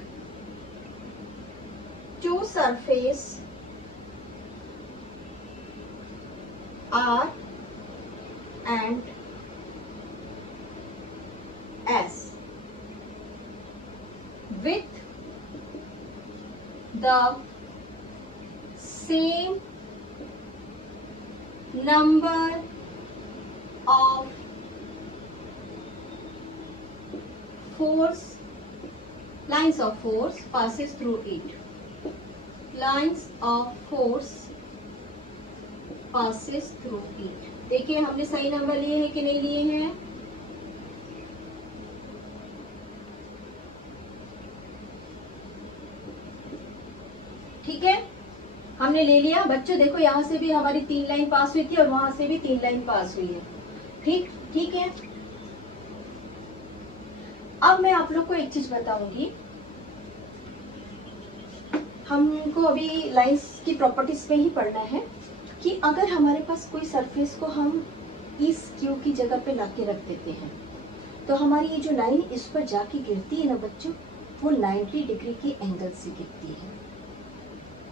2 surface R and S with the same number of force lines of force passes through it. Lines of force passes through it. देखिए हमने सही नंबर लिए हैं कि नहीं लिए हैं? ठीक है, हमने ले लिया बच्चों। देखो यहाँ से भी हमारी 3 लाइन पास हुई थी और वहां से भी 3 लाइन पास हुई है। ठीक, ठीक है। अब मैं आप लोग को एक चीज बताऊंगी। हमको अभी लाइंस की प्रॉपर्टीज पे ही पढ़ना है कि अगर हमारे पास कोई सरफेस को हम इस क्यू की जगह पे लाके रख देते हैं तो हमारी ये जो लाइन इस पर जाके गिरती है ना बच्चों, वो 90 डिग्री के एंगल से गिरती है।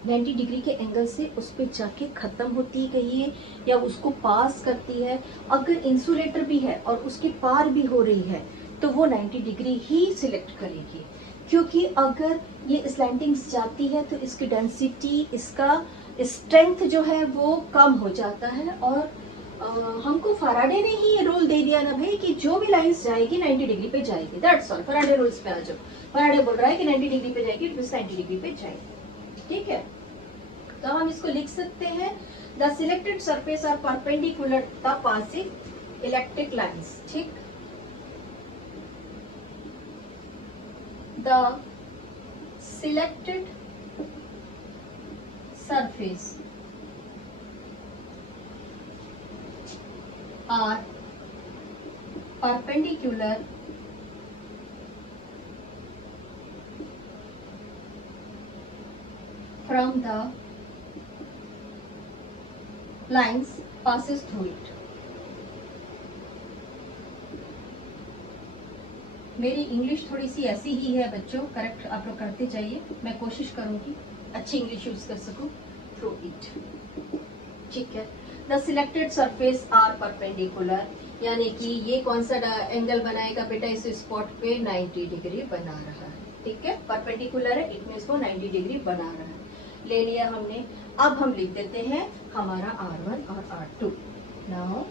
90 डिग्री के एंगल से उस पर जाके खत्म होती है कहिए, या उसको पास करती है। अगर इंसुलेटर भी है और उसके पार भी हो रही है तो वो 90 डिग्री ही सिलेक्ट करेगी, क्योंकि अगर ये स्लैंटिंग्स जाती है तो इसकी डेंसिटी, इसका स्ट्रेंथ जो है वो कम हो जाता है। और हमको फैराडे ने ही ये रूल दे दिया ना भाई कि जो भी लाइंस जाएगी 90 डिग्री पे जाएगी। दैट्स ऑल, फैराडे रूल्स पे आ जाओ। फैराडे बोल रहा है कि 90 डिग्री पे जाएगी, 90 डिग्री पे जाएगी। ठीक है, तो हम इसको लिख सकते हैं the selected surface are perpendicular the passing electric lines, ठीक। The selected surface are perpendicular from the lines passes through it. मेरी इंग्लिश थोड़ी सी ऐसी ही है बच्चों, करेक्ट आप लोग करते जाइए, मैं कोशिश करूंगी अच्छी इंग्लिश यूज कर सकूं। थ्रू इट, ठीक है। The selected surface are perpendicular, यानी कि ये कौन सा एंगल बनाएगा बेटा, इस स्पॉट पे 90 डिग्री बना रहा है, ठीक है। परपेंडिकुलर है, इट मींस वो 90 डिग्री बना रहा है। ले लिया हमने। अब हम लिख देते हैं हमारा R1 और R2। Now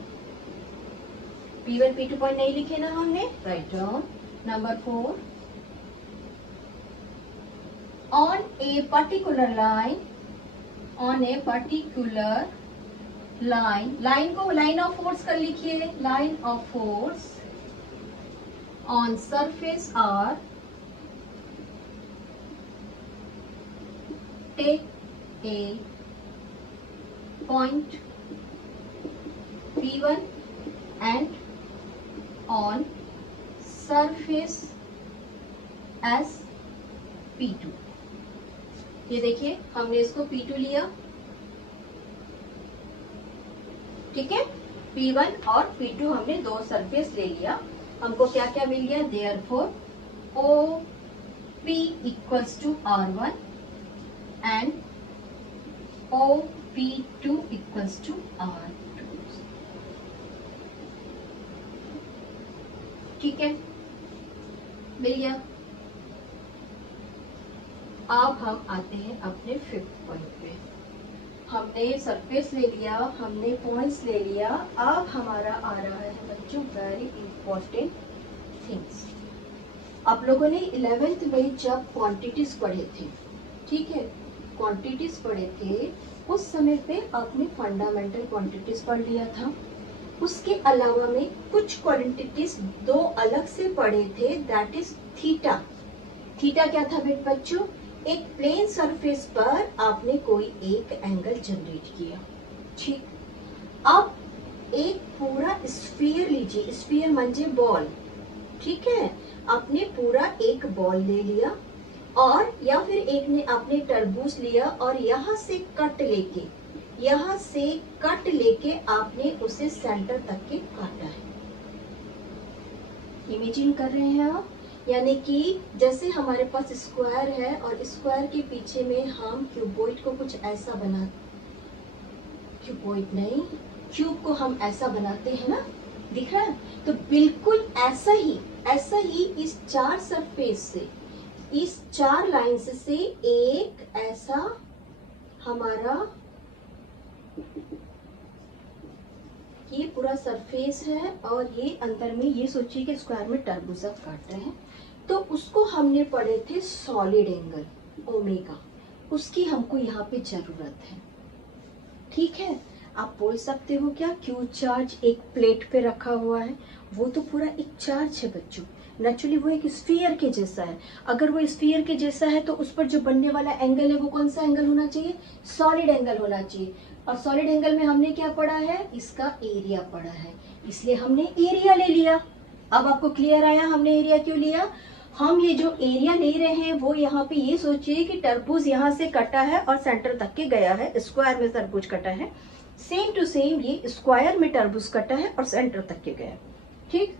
P1 P2 point नहीं लिखे ना हमने, write down. Number 4, on a particular line, on a particular line, line को लाइन ऑफ फोर्स कर लिखिए, line of force on surface R, take a point P1 and on surface S P2। ये देखिए हमने इसको P2 लिया, ठीक है। P1 और P2 हमने दो सरफेस ले लिया। हमको क्या क्या मिल गया, therefore OP equals to R1 and OP2 equals to R2, ठीक है, मिल गया। अब हम आते हैं अपने 5th पॉइंट पे। हमने सरफेस ले लिया, हमने पॉइंट्स ले लिया, अब हमारा आ रहा है बच्चों वेरी इंपॉर्टेंट थिंग्स। आप लोगों ने 11th में जब क्वांटिटीज पढ़े थे, ठीक है, क्वांटिटीज पढ़े थे, उस समय पे आपने फंडामेंटल क्वांटिटीज पढ़ लिया था। उसके अलावा में कुछ क्वांटिटीज दो अलग से पढ़े थे, दैट इज थीटा। थीटा क्या था बच्चों, एक प्लेन सरफेस पर आपने कोई एक एंगल जनरेट किया, ठीक। अब एक पूरा स्फीयर लीजिए, स्फीयर म्हणजे बॉल, ठीक है। आपने पूरा एक बॉल ले लिया, और या फिर एक ने आपने तरबूज लिया और यहाँ से कट लेके, यहाँ से कट लेके आपने उसे सेंटर तक के काटा है। इमेजिन कर रहे हैं आप, यानी कि जैसे हमारे पास स्क्वायर है और स्क्वायर के पीछे में हम क्यूबॉइड को कुछ ऐसा बना, क्यूबॉइड नहीं, क्यूब को हम ऐसा बनाते हैं ना, दिख रहा है। तो बिल्कुल ऐसा ही इस चार सरफेस से, इस चार लाइंस से एक ऐसा हमारा ये पूरा सरफेस है, और ये अंदर में ये सोचिए कि स्क्वायर में तरबूज काट रहे हैं, तो उसको हमने पढ़े थे सॉलिड एंगल ओमेगा, उसकी हमको यहाँ पे जरूरत है, ठीक है। आप बोल सकते हो क्या, क्यू चार्ज एक प्लेट पे रखा हुआ है, वो तो पूरा एक चार्ज है बच्चों, नेचुरली वो एक स्फीयर के जैसा है। अगर वो स्फीयर के जैसा है तो उस पर जो बनने वाला एंगल है वो कौन सा एंगल होना चाहिए, सॉलिड एंगल होना चाहिए। और सॉलिड एंगल में हमने क्या पढ़ा है, इसका एरिया पढ़ा है, इसलिए हमने एरिया ले लिया। अब आपको क्लियर आया हमने एरिया क्यों लिया। हम ये जो एरिया ले रहे हैं वो यहाँ पे ये सोचिए कि तरबूज यहाँ से कटा है और सेंटर तक के गया है, स्क्वायर में तरबूज कटा है, सेम टू सेम ये स्क्वायर में तरबूज कटा है और सेंटर तक के गया, ठीक।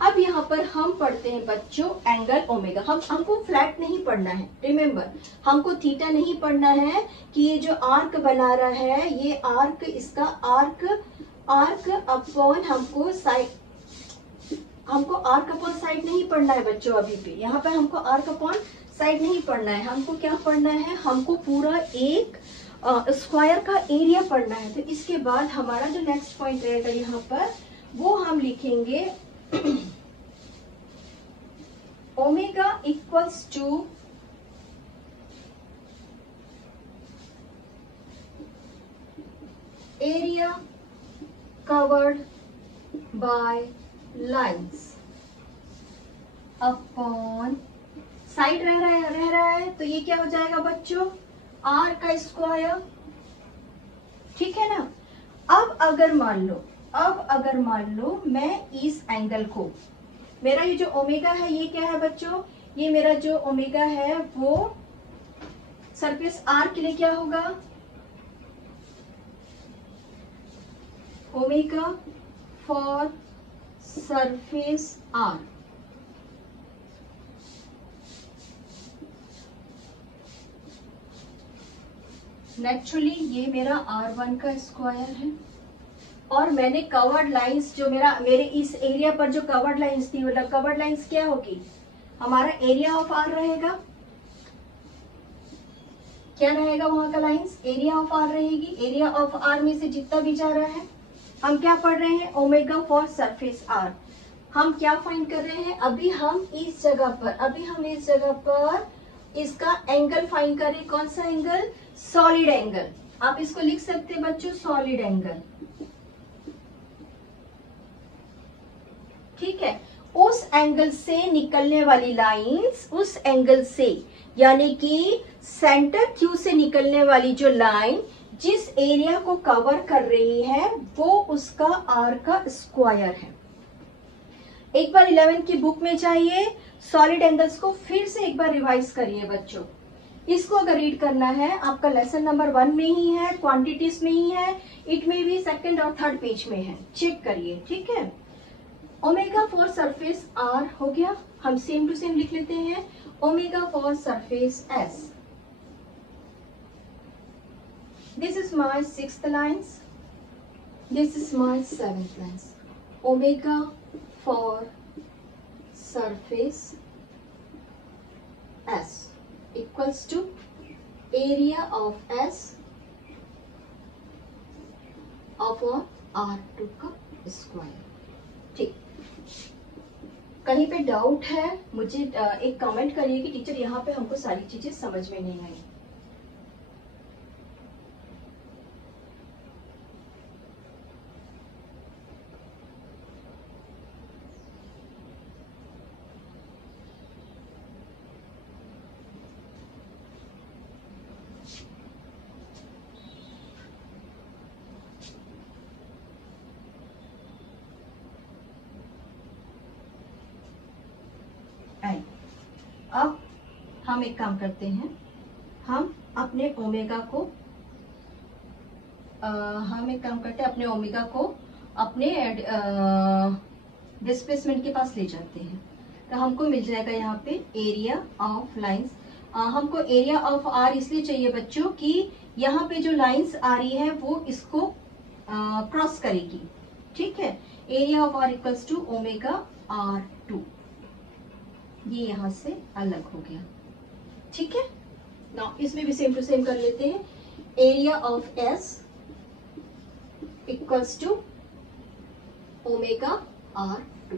अब यहाँ पर हम पढ़ते हैं बच्चों एंगल ओमेगा। हमको फ्लैट नहीं पढ़ना है, रिमेम्बर, हमको थीटा नहीं पढ़ना है कि ये जो आर्क बना रहा है, ये आर्क, इसका आर्क अपॉन हमको आर्क अपॉन साइड नहीं पढ़ना है बच्चों। अभी पे यहाँ पे हमको आर्क अपॉन साइड नहीं पढ़ना है, हमको क्या पढ़ना है, हमको पूरा एक स्क्वायर का एरिया पढ़ना है। तो इसके बाद हमारा जो नेक्स्ट पॉइंट रहेगा यहाँ पर, वो हम लिखेंगे omega equals to area covered by lines upon side रह रहा है तो ये क्या हो जाएगा बच्चों, आर का स्क्वायर, ठीक है ना। अब अगर मान लो मैं इस एंगल को, मेरा ये जो ओमेगा है ये क्या है बच्चों, ये मेरा जो ओमेगा है वो सरफेस आर के लिए क्या होगा, omega for surface R. Naturally ये मेरा R1 का स्क्वायर है, और मैंने कवर्ड लाइंस जो मेरे इस एरिया पर जो कवर्ड लाइंस थी, मतलब कवर्ड लाइंस क्या होगी, हमारा एरिया ऑफ आर रहेगा। क्या रहेगा वहां का लाइंस, एरिया ऑफ आर रहेगी। एरिया ऑफ आर में से जितना भी जा रहा है, हम क्या पढ़ रहे हैं, ओमेगा फॉर सरफेस आर। हम क्या फाइंड कर रहे हैं, अभी हम इस जगह पर इसका एंगल फाइंड करें। कौन सा एंगल, सॉलिड एंगल। आप इसको लिख सकते हैं बच्चों, सॉलिड एंगल, ठीक है। उस एंगल से निकलने वाली लाइंस, उस एंगल से यानी कि सेंटर क्यू से निकलने वाली जो लाइन जिस एरिया को कवर कर रही है वो उसका आर का स्क्वायर है। एक बार 11 की बुक में चाहिए, सॉलिड एंगल्स को फिर से एक बार रिवाइज करिए बच्चों। इसको अगर रीड करना है, आपका लेसन नंबर 1 में ही है, क्वांटिटीज में ही है, इट में भी सेकंड और थर्ड पेज में है, चेक करिए, ठीक है। ओमेगा फॉर सरफेस आर हो गया, हम सेम टू सेम लिख लेते हैं, omega for surface S. This is my 6th lines, this is my 7th lines. Omega for surface S equals to area of S upon R2 का square. ठीक, कहीं पे डाउट है मुझे एक कमेंट करिए कि टीचर यहाँ पे हमको सारी चीजें समझ में नहीं आई। अब हम एक काम करते हैं, हम अपने ओमेगा को अपने डिस्प्लेसमेंट के पास ले जाते हैं। तो हमको मिल जाएगा यहाँ पे एरिया ऑफ लाइंस। हमको एरिया ऑफ आर इसलिए चाहिए बच्चों कि यहाँ पे जो लाइंस आ रही है वो इसको क्रॉस करेगी, ठीक है। Area of R equals to omega R2, ये यहां से अलग हो गया, ठीक है ना। इसमें भी सेम टू सेम कर लेते हैं, area of S equals to omega R2,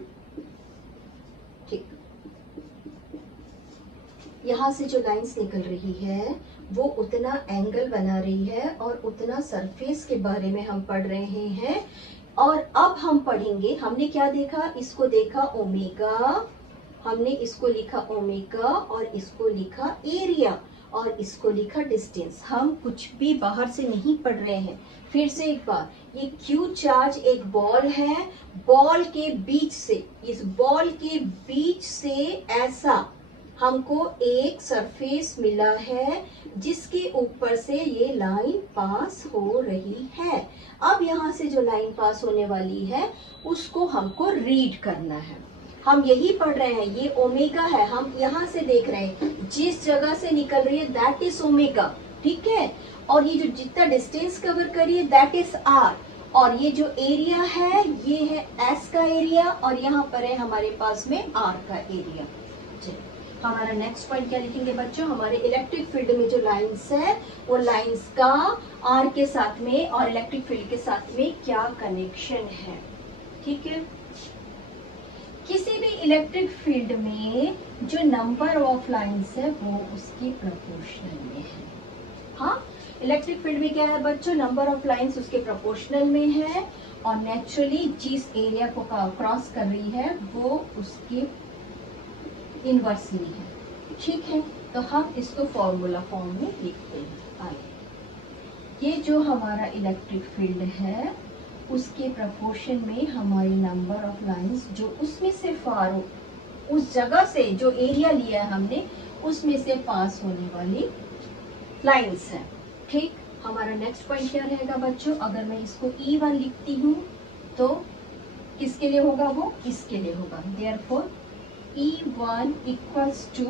ठीक। यहां से जो लाइंस निकल रही है वो उतना एंगल बना रही है और उतना सरफेस के बारे में हम पढ़ रहे हैं। और अब हम पढ़ेंगे, हमने क्या देखा, इसको देखा ओमेगा, हमने इसको लिखा ओमेगा और इसको लिखा एरिया और इसको लिखा डिस्टेंस। हम कुछ भी बाहर से नहीं पढ़ रहे हैं। फिर से एक बार, ये क्यू चार्ज एक बॉल है, बॉल के बीच से, इस बॉल के बीच से ऐसा हमको एक सरफेस मिला है जिसके ऊपर से ये लाइन पास हो रही है। अब यहाँ से जो लाइन पास होने वाली है उसको हमको रीड करना है। हम यही पढ़ रहे हैं, ये ओमेगा है, हम यहाँ से देख रहे हैं जिस जगह से निकल रही है दैट इज ओमेगा, ठीक है। और ये जो जितना डिस्टेंस कवर करिए दैट इज आर, और ये जो एरिया है ये है एस का एरिया, और यहाँ पर है हमारे पास में आर का एरिया। चलिए हमारा नेक्स्ट पॉइंट क्या लिखेंगे बच्चों, हमारे इलेक्ट्रिक फील्ड में जो लाइंस है वो लाइंस का आर के साथ में और इलेक्ट्रिक फील्ड के साथ में क्या कनेक्शन है, ठीक है। किसी भी इलेक्ट्रिक फील्ड में जो नंबर ऑफ लाइंस है वो उसकी प्रोपोर्शनल में है। हाँ, इलेक्ट्रिक फील्ड में क्या है बच्चों, नंबर ऑफ लाइंस उसके प्रोपोर्शनल में है। और नेचुरली जिस एरिया को क्रॉस कर रही है वो उसके इनवर्सली है, ठीक है। तो हम इसको फॉर्मूला फॉर्म में लिखते हैं। आइए, ये जो हमारा इलेक्ट्रिक फील्ड है उसके प्रपोर्शन में हमारी नंबर ऑफ लाइंस जो उसमें से फार उस जगह से जो एरिया लिया है हमने उसमें से पास होने वाली लाइंस है, ठीक। हमारा नेक्स्ट पॉइंट क्या रहेगा बच्चों, अगर मैं इसको E1 लिखती हूँ तो किसके लिए होगा, वो इसके लिए होगा। देयरफॉर E1 इक्वल्स टू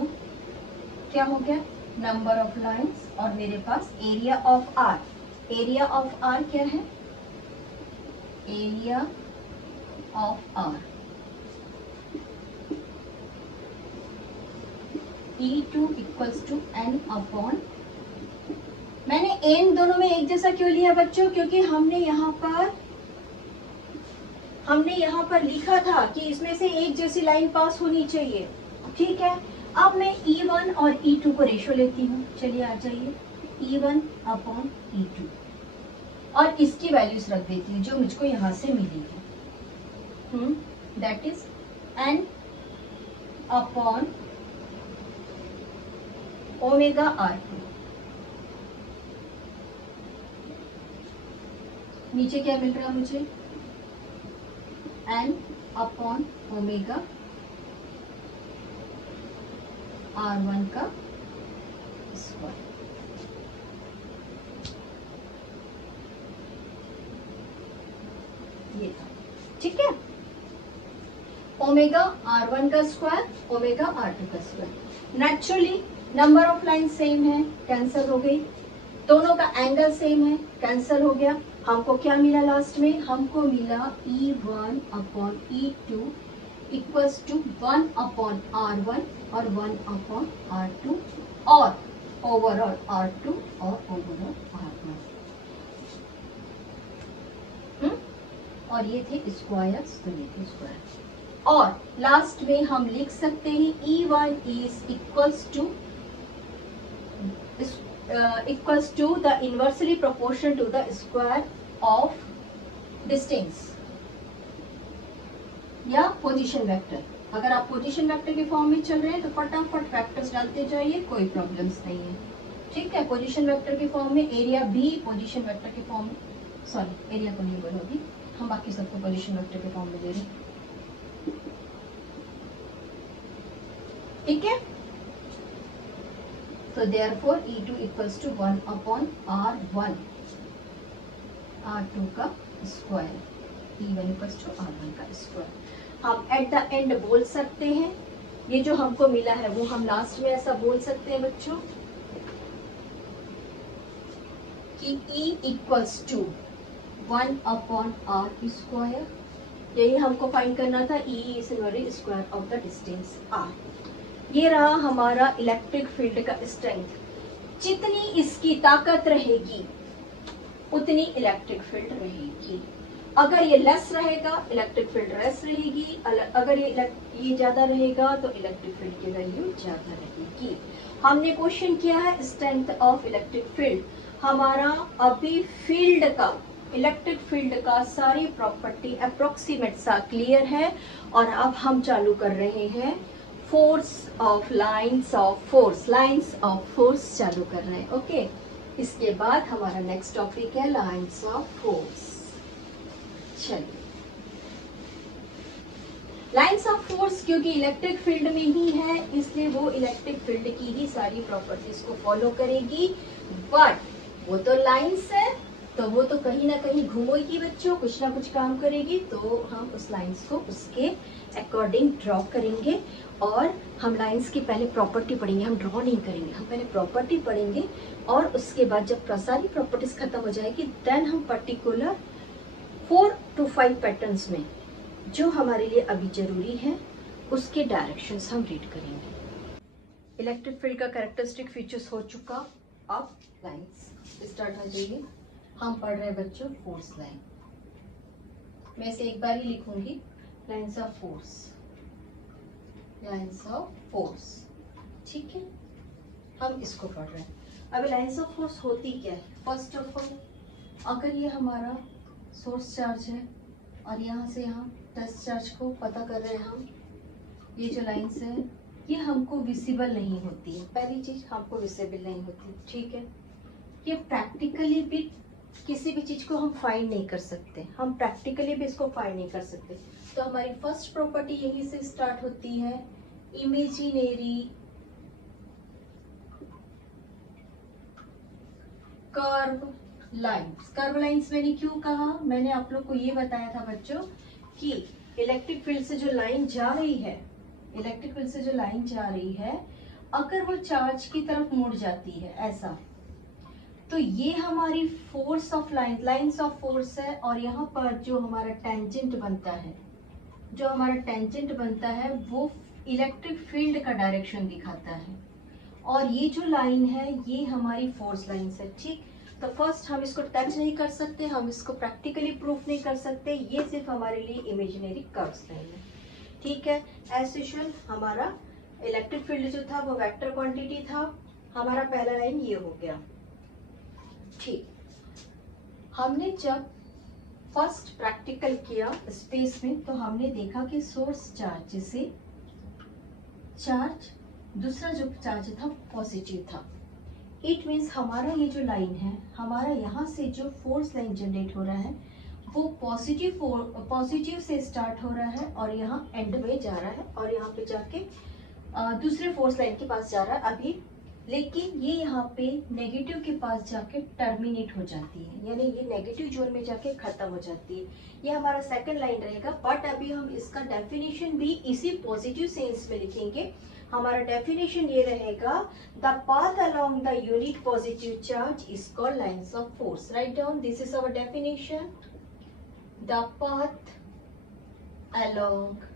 क्या हो गया, नंबर ऑफ लाइंस, और मेरे पास area of R। Area of R क्या है, area of R E2 equals to N upon, मैंने n दोनों में एक जैसा क्यों लिया बच्चों, क्योंकि हमने यहाँ पर लिखा था कि इसमें से एक जैसी लाइन पास होनी चाहिए, ठीक है। अब मैं E1 और E2 को रेशो लेती हूँ, चलिए आ जाइए, E1 अपॉन E2 और इसकी वैल्यूज रख देती हूँ जो मुझको यहाँ से मिली है, that is N upon omega R2। नीचे क्या मिल रहा है मुझे, N अपॉन ओमेगा R1 का स्क्वायर। ये था, ठीक है। ओमेगा R1 का स्क्वायर, ओमेगा R2 का square. Naturally number of line same है, कैंसिल हो गई, दोनों का एंगल सेम है, कैंसिल हो गया। हमको क्या मिला लास्ट में, हमको मिला E1 upon E2 equals to 1 upon R1 और 1 अपॉन R2 और ओवरऑल R2 और ओवरऑल R1, और ये थे स्क्वायर्स, तो ये थे स्क्वायर। और लास्ट में हम लिख सकते हैं E1 is equals to the inversely proportional to the square of distance या पोजीशन वेक्टर। अगर आप पोजीशन वेक्टर के फॉर्म में चल रहे हैं तो फटाफट वेक्टर्स डालते जाइए, कोई प्रॉब्लम्स नहीं है, ठीक है। पोजीशन वेक्टर के फॉर्म में एरिया भी पोजीशन वेक्टर के फॉर्म में, सॉरी एरिया को नहीं बोलो अभी, हम बाकी सबको पोजीशन वेक्टर के फॉर्म में दे रहे हैं, ठीक है। So therefore E2 equals to 1 upon R1 R2 का square, E1 equals to R1 का स्क्वायर। हम एट द एंड बोल सकते हैं, ये जो हमको मिला है वो हम लास्ट में ऐसा बोल सकते हैं बच्चों कि E equals to 1 upon R square, यही हमको फाइंड करना था। E is the square of the distance R। ये रहा हमारा इलेक्ट्रिक फील्ड का स्ट्रेंथ। जितनी इसकी ताकत रहेगी उतनी इलेक्ट्रिक फील्ड रहेगी। अगर ये लेस रहेगा इलेक्ट्रिक फील्ड लेस रहेगी, अगर ये ज्यादा रहेगा तो इलेक्ट्रिक फील्ड की वैल्यू ज्यादा रहेगी। हमने क्वेश्चन किया है स्ट्रेंथ ऑफ इलेक्ट्रिक फील्ड। हमारा अभी फील्ड का, इलेक्ट्रिक फील्ड का सारी प्रॉपर्टी अप्रोक्सीमेट सा क्लियर है, और अब हम चालू कर रहे हैं force of lines of force चालू कर रहे हैं, ओके। इसके बाद हमारा नेक्स्ट टॉपिक है लाइंस ऑफ फोर्स। चलिए, लाइंस ऑफ फोर्स क्योंकि इलेक्ट्रिक फील्ड में ही है इसलिए वो इलेक्ट्रिक फील्ड की ही सारी प्रॉपर्टीज को फॉलो करेगी, बट वो तो लाइंस है तो वो तो कहीं ना कहीं घूमेगी बच्चों, कुछ ना कुछ काम करेगी, तो हम उस लाइंस को उसके अकॉर्डिंग ड्रॉ करेंगे। और हम लाइंस की पहले प्रॉपर्टी पढ़ेंगे, हम ड्रॉ नहीं करेंगे, हम पहले प्रॉपर्टी पढ़ेंगे, और उसके बाद जब सारी प्रॉपर्टीज खत्म हो जाएगी देन हम पर्टिकुलर 4 to 5 पैटर्न्स में जो हमारे लिए अभी जरूरी है उसके डायरेक्शंस हम रीड करेंगे। इलेक्ट्रिक फील्ड का कैरेक्टरिस्टिक फीचर्स हो चुका, अब लाइंस स्टार्ट हो जाइए। हम पढ़ रहे हैं बच्चों फोर्स लाइन। मैं इसे एक बार ही लिखूंगी, lines of force, lines of force, ठीक है। हम इसको पढ़ रहे हैं। अब लाइंस ऑफ फोर्स होती क्या है? फर्स्ट ऑफ ऑल, अगर ये हमारा सोर्स चार्ज है और यहाँ से यहाँ टेस्ट चार्ज को पता कर रहे हैं हम। ये जो लाइन्स है ये हमको विजिबल नहीं होती है, पहली चीज हमको विजिबल नहीं होती, ठीक है। ये प्रैक्टिकली भी किसी भी चीज को हम फाइंड नहीं कर सकते, हम प्रैक्टिकली भी इसको फाइंड नहीं कर सकते। तो हमारी फर्स्ट प्रॉपर्टी यहीं से स्टार्ट होती है, imaginary curve lines. Curve lines मैंने क्यों कहा, मैंने आप लोग को ये बताया था बच्चों कि इलेक्ट्रिक फील्ड से जो लाइन जा रही है, इलेक्ट्रिक फील्ड से जो लाइन जा रही है, अगर वो चार्ज की तरफ मुड़ जाती है ऐसा, तो ये हमारी force of lines of force है। और यहाँ पर जो हमारा टेंजेंट बनता है, जो हमारा टेंजेंट बनता है वो इलेक्ट्रिक फील्ड का डायरेक्शन दिखाता है। और ये जो लाइन है ये हमारी फोर्स लाइन है, ठीक। तो फर्स्ट हम इसको टच नहीं कर सकते, हम इसको प्रैक्टिकली प्रूफ नहीं कर सकते, ये सिर्फ हमारे लिए इमेजिनरी कर्व्स लाइन है, ठीक है। एज यूजुअल हमारा इलेक्ट्रिक फील्ड जो था वो वेक्टर क्वांटिटी था, हमारा पहला लाइन ये हो गया, ठीक। हमने जब फर्स्ट प्रैक्टिकल किया स्पेस में तो हमने देखा कि सोर्स चार्ज से चार्ज, दूसरा जो चार्ज था पॉजिटिव था। इट मीन्स हमारा ये जो लाइन है, हमारा यहाँ से जो फोर्स लाइन जनरेट हो रहा है वो पॉजिटिव से स्टार्ट हो रहा है और यहाँ एंड में जा रहा है और यहाँ पे जाके दूसरे फोर्स लाइन के पास जा रहा है अभी, लेकिन ये यहाँ पे नेगेटिव के पास जाके टर्मिनेट हो जाती है, यानी ये नेगेटिव जोन में जाके खत्म हो जाती है। ये हमारा सेकंड लाइन रहेगा, बट अभी हम इसका डेफिनेशन भी इसी पॉजिटिव सेंस में लिखेंगे। हमारा डेफिनेशन ये रहेगा, the path along the unit positive charge is called lines of force. Write down, this is our definition, the path along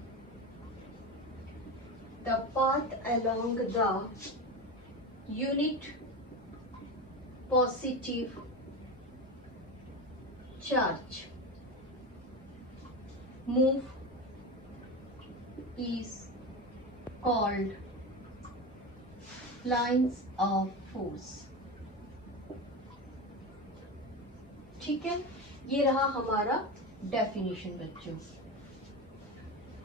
the unit positive charge move is called lines of force। ठीक है, ये रहा हमारा definition बच्चों,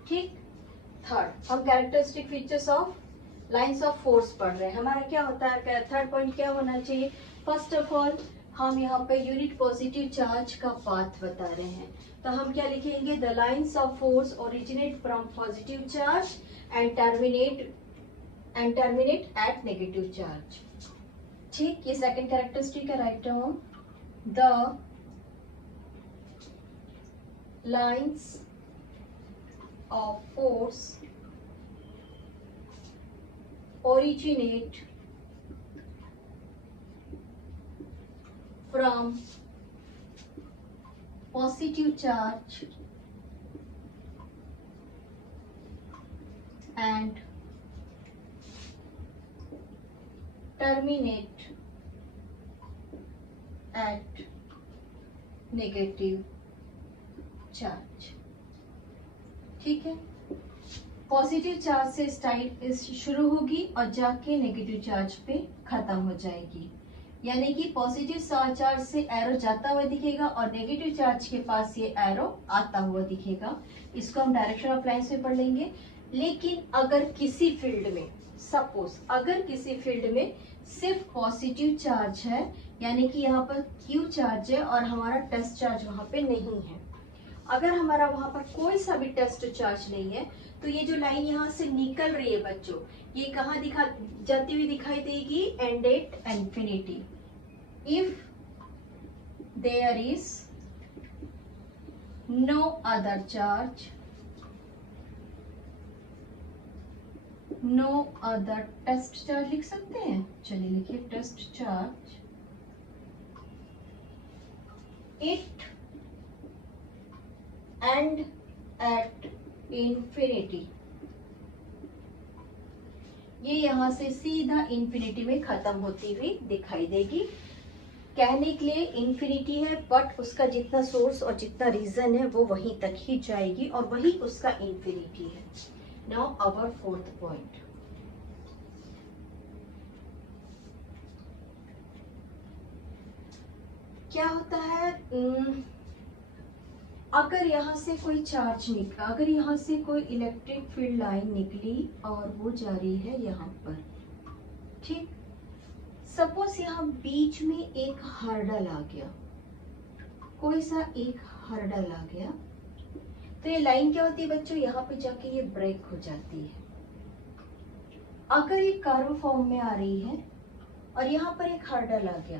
ठीक। Third, हम characteristic features of lines of force पढ़ रहे हैं। हमारा क्या होता है, थर्ड पॉइंट क्या होना चाहिए, फर्स्ट ऑफ ऑल हम यहाँ पे यूनिट पॉजिटिव चार्ज का पाथ बता रहे हैं, तो हम क्या लिखेंगे, the lines of force originate from positive charge and terminate at negative charge, ठीक। ये सेकंड कैरेक्टरिस्टिक है, write down, the lines of force originate from positive charge and terminate at negative charge, ठीक है। पॉजिटिव चार्ज से शुरू होगी और जाके नेगेटिव चार्ज पे खत्म हो जाएगी, यानी कि पॉजिटिव चार्ज से एरो जाता हुआ दिखेगा और नेगेटिव चार्ज के पास ये एरो आता हुआ दिखेगा। इसको हम डायरेक्शन ऑफ लाइंस में पढ़ लेंगे। लेकिन अगर किसी फील्ड में, सपोज अगर किसी फील्ड में सिर्फ पॉजिटिव चार्ज है, यानी कि यहाँ पर क्यू चार्ज है और हमारा टेस्ट चार्ज वहां पे नहीं है, अगर हमारा वहां पर कोई सा भी टेस्ट चार्ज नहीं है, तो ये जो लाइन यहाँ से निकल रही है बच्चों, ये कहाँ जाती हुई दिखाई देगी, end at infinity. If there is no other charge, no other test charge लिख सकते हैं, चलिए लिखिए test charge, it end at infinity, ये यहां से सीधा इंफिनिटी में खत्म होती हुई दिखाई देगी। कहने के लिए इंफिनिटी है, बट उसका जितना सोर्स और जितना रीजन है वो वहीं तक ही जाएगी और वही उसका इंफिनिटी है। नाउ आवर फोर्थ पॉइंट, क्या होता है, अगर यहाँ से कोई चार्ज निकला, अगर यहाँ से कोई इलेक्ट्रिक फील्ड लाइन निकली और वो जा रही है यहाँ पर, ठीक। सपोज यहाँ बीच में एक हर्डल आ गया, कोई सा एक हर्डल आ गया, तो ये लाइन क्या होती है बच्चों, यहाँ पे जाके ये ब्रेक हो जाती है। अगर ये कर्व फॉर्म में आ रही है और यहाँ पर एक हर्डल आ गया,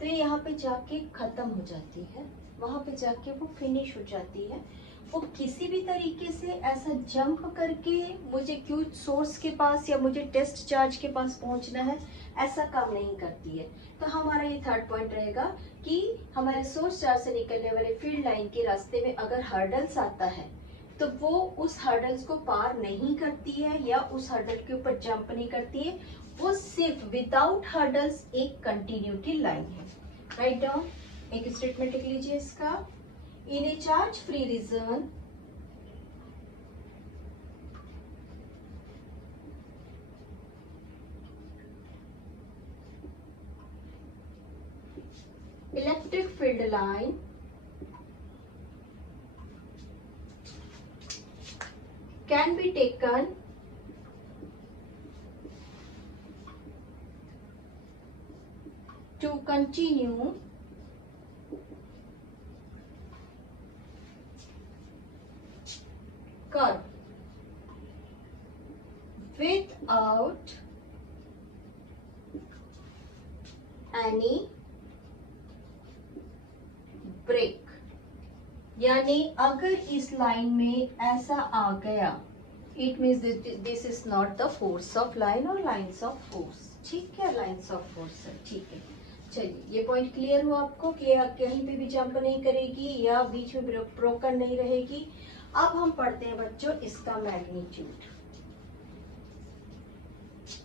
तो ये यहाँ पे जाके खत्म हो जाती है, वहां पे जाके वो फिनिश हो जाती है। वो किसी भी तरीके से ऐसा जंप करके मुझे क्यू सोर्स के पास या मुझे टेस्ट चार्ज के पास पहुंचना है, ऐसा काम नहीं करती है। तो हमारा ये थर्ड पॉइंट रहेगा कि हमारे सोर्स चार्ज से निकलने वाले फील्ड लाइन के रास्ते में अगर हर्डल्स आता है तो वो उस हर्डल्स को पार नहीं करती है या उस हर्डल के ऊपर जंप नहीं करती है, वो सिर्फ विदाउट हर्डल्स एक कंटिन्यूटी लाइन है। राइट डाउन, एक स्टेटमेंट लिख लीजिए इसका। In a charge free region electric field line can be taken to continue curve without any break। यानी अगर इस लाइन में ऐसा आ गया, it means this is not the force of line और लाइन्स ऑफ फोर्स, ठीक है, लाइन्स ऑफ फोर्स है, ठीक है। चलिए, ये पॉइंट क्लियर हुआ आपको कि कहीं पे भी जंप नहीं करेगी या बीच में ब्रोकन नहीं रहेगी। अब हम पढ़ते हैं बच्चों इसका मैग्नीट्यूड।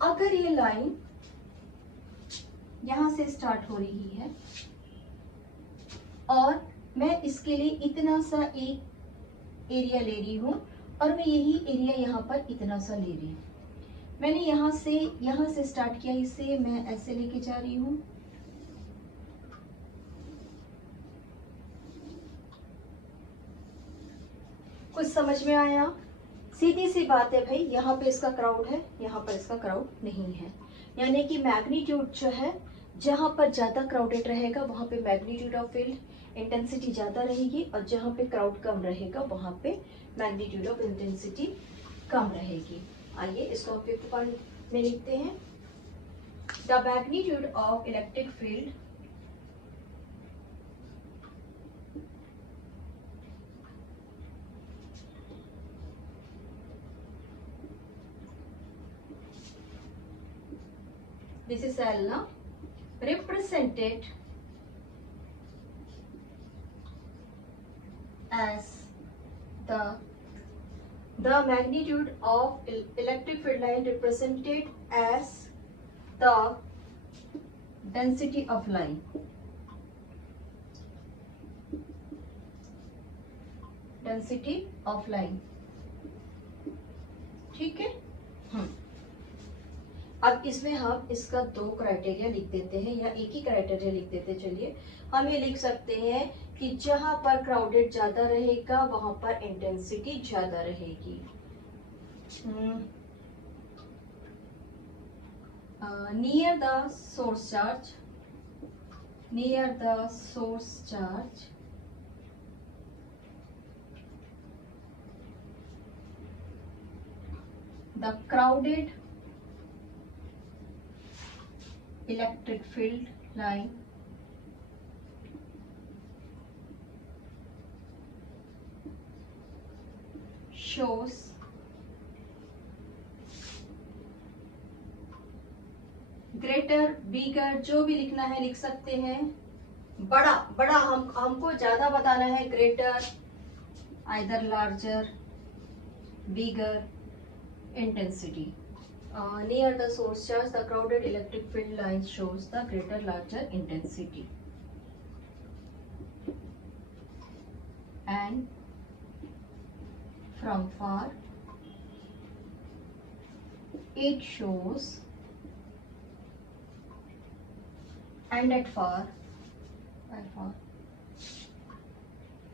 अगर ये लाइन यहां से स्टार्ट हो रही है और मैं इसके लिए इतना सा एक एरिया ले रही हूँ और मैं यही एरिया यहाँ पर इतना सा ले रही हूँ, मैंने यहाँ से स्टार्ट किया, इसे मैं ऐसे लेके जा रही हूँ, कुछ समझ में आया? सीधी सी बात है भाई, यहाँ पे इसका क्राउड है, यहाँ पर इसका क्राउड नहीं है, यानी कि मैग्नीट्यूड जो है जहाँ पर ज्यादा क्राउडेड रहेगा वहां पे मैग्नीट्यूड ऑफ फील्ड इंटेंसिटी ज्यादा रहेगी और जहाँ पे क्राउड कम रहेगा वहां पे मैग्नीट्यूड ऑफ इंटेंसिटी कम रहेगी। आइए इसको हम फिफ्थ पॉइंट में लिखते हैं। The magnitude of electric field this is L now, represented as the magnitude of electric field line represented as the density of line, density of line, ठीक है। अब इसमें हम इसका दो क्राइटेरिया लिख देते हैं या एक ही क्राइटेरिया लिख देते हैं। चलिए हम ये लिख सकते हैं कि जहां पर क्राउडेड ज्यादा रहेगा वहां पर इंटेंसिटी ज्यादा रहेगी। Near the source charge, near the source charge the crowded electric field line shows greater, bigger, जो भी लिखना है लिख सकते हैं, बड़ा बड़ा हमको ज्यादा बताना है, greater, either larger, bigger intensity। Near the source charge, the crowded electric field line shows the greater, larger intensity, and from far it shows, and at far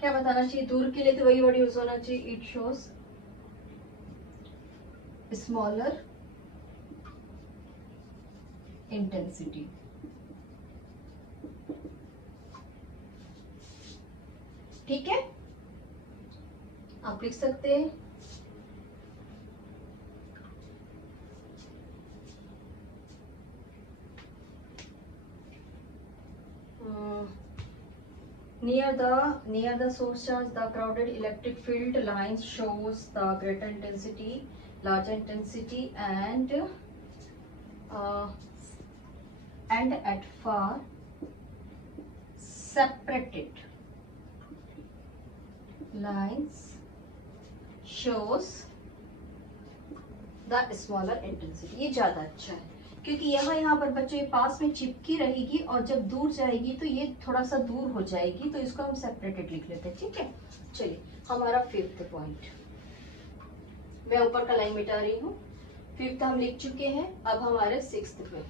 क्या बताना चाहिए, दूर के लिए तो वही वर्ड यूज होना चाहिए, इट शोज स्मॉलर इंटेंसिटी। ठीक है, आप लिख सकते हैं। Near the source charge, the crowded electric field lines shows the greater intensity, larger intensity, and at far separated lines shows the smaller intensity। ये ज्यादा अच्छा है क्योंकि यहाँ पर बच्चों ये पास में चिपकी रहेगी और जब दूर जाएगी तो ये थोड़ा सा दूर हो जाएगी, तो इसको हम सेपरेटेड लिख लेते हैं। ठीक है, चलिए हमारा फिफ्थ पॉइंट, मैं ऊपर का लाइन मिटा रही हूँ। फिफ्थ हम लिख चुके हैं, अब हमारे सिक्स्थ पे।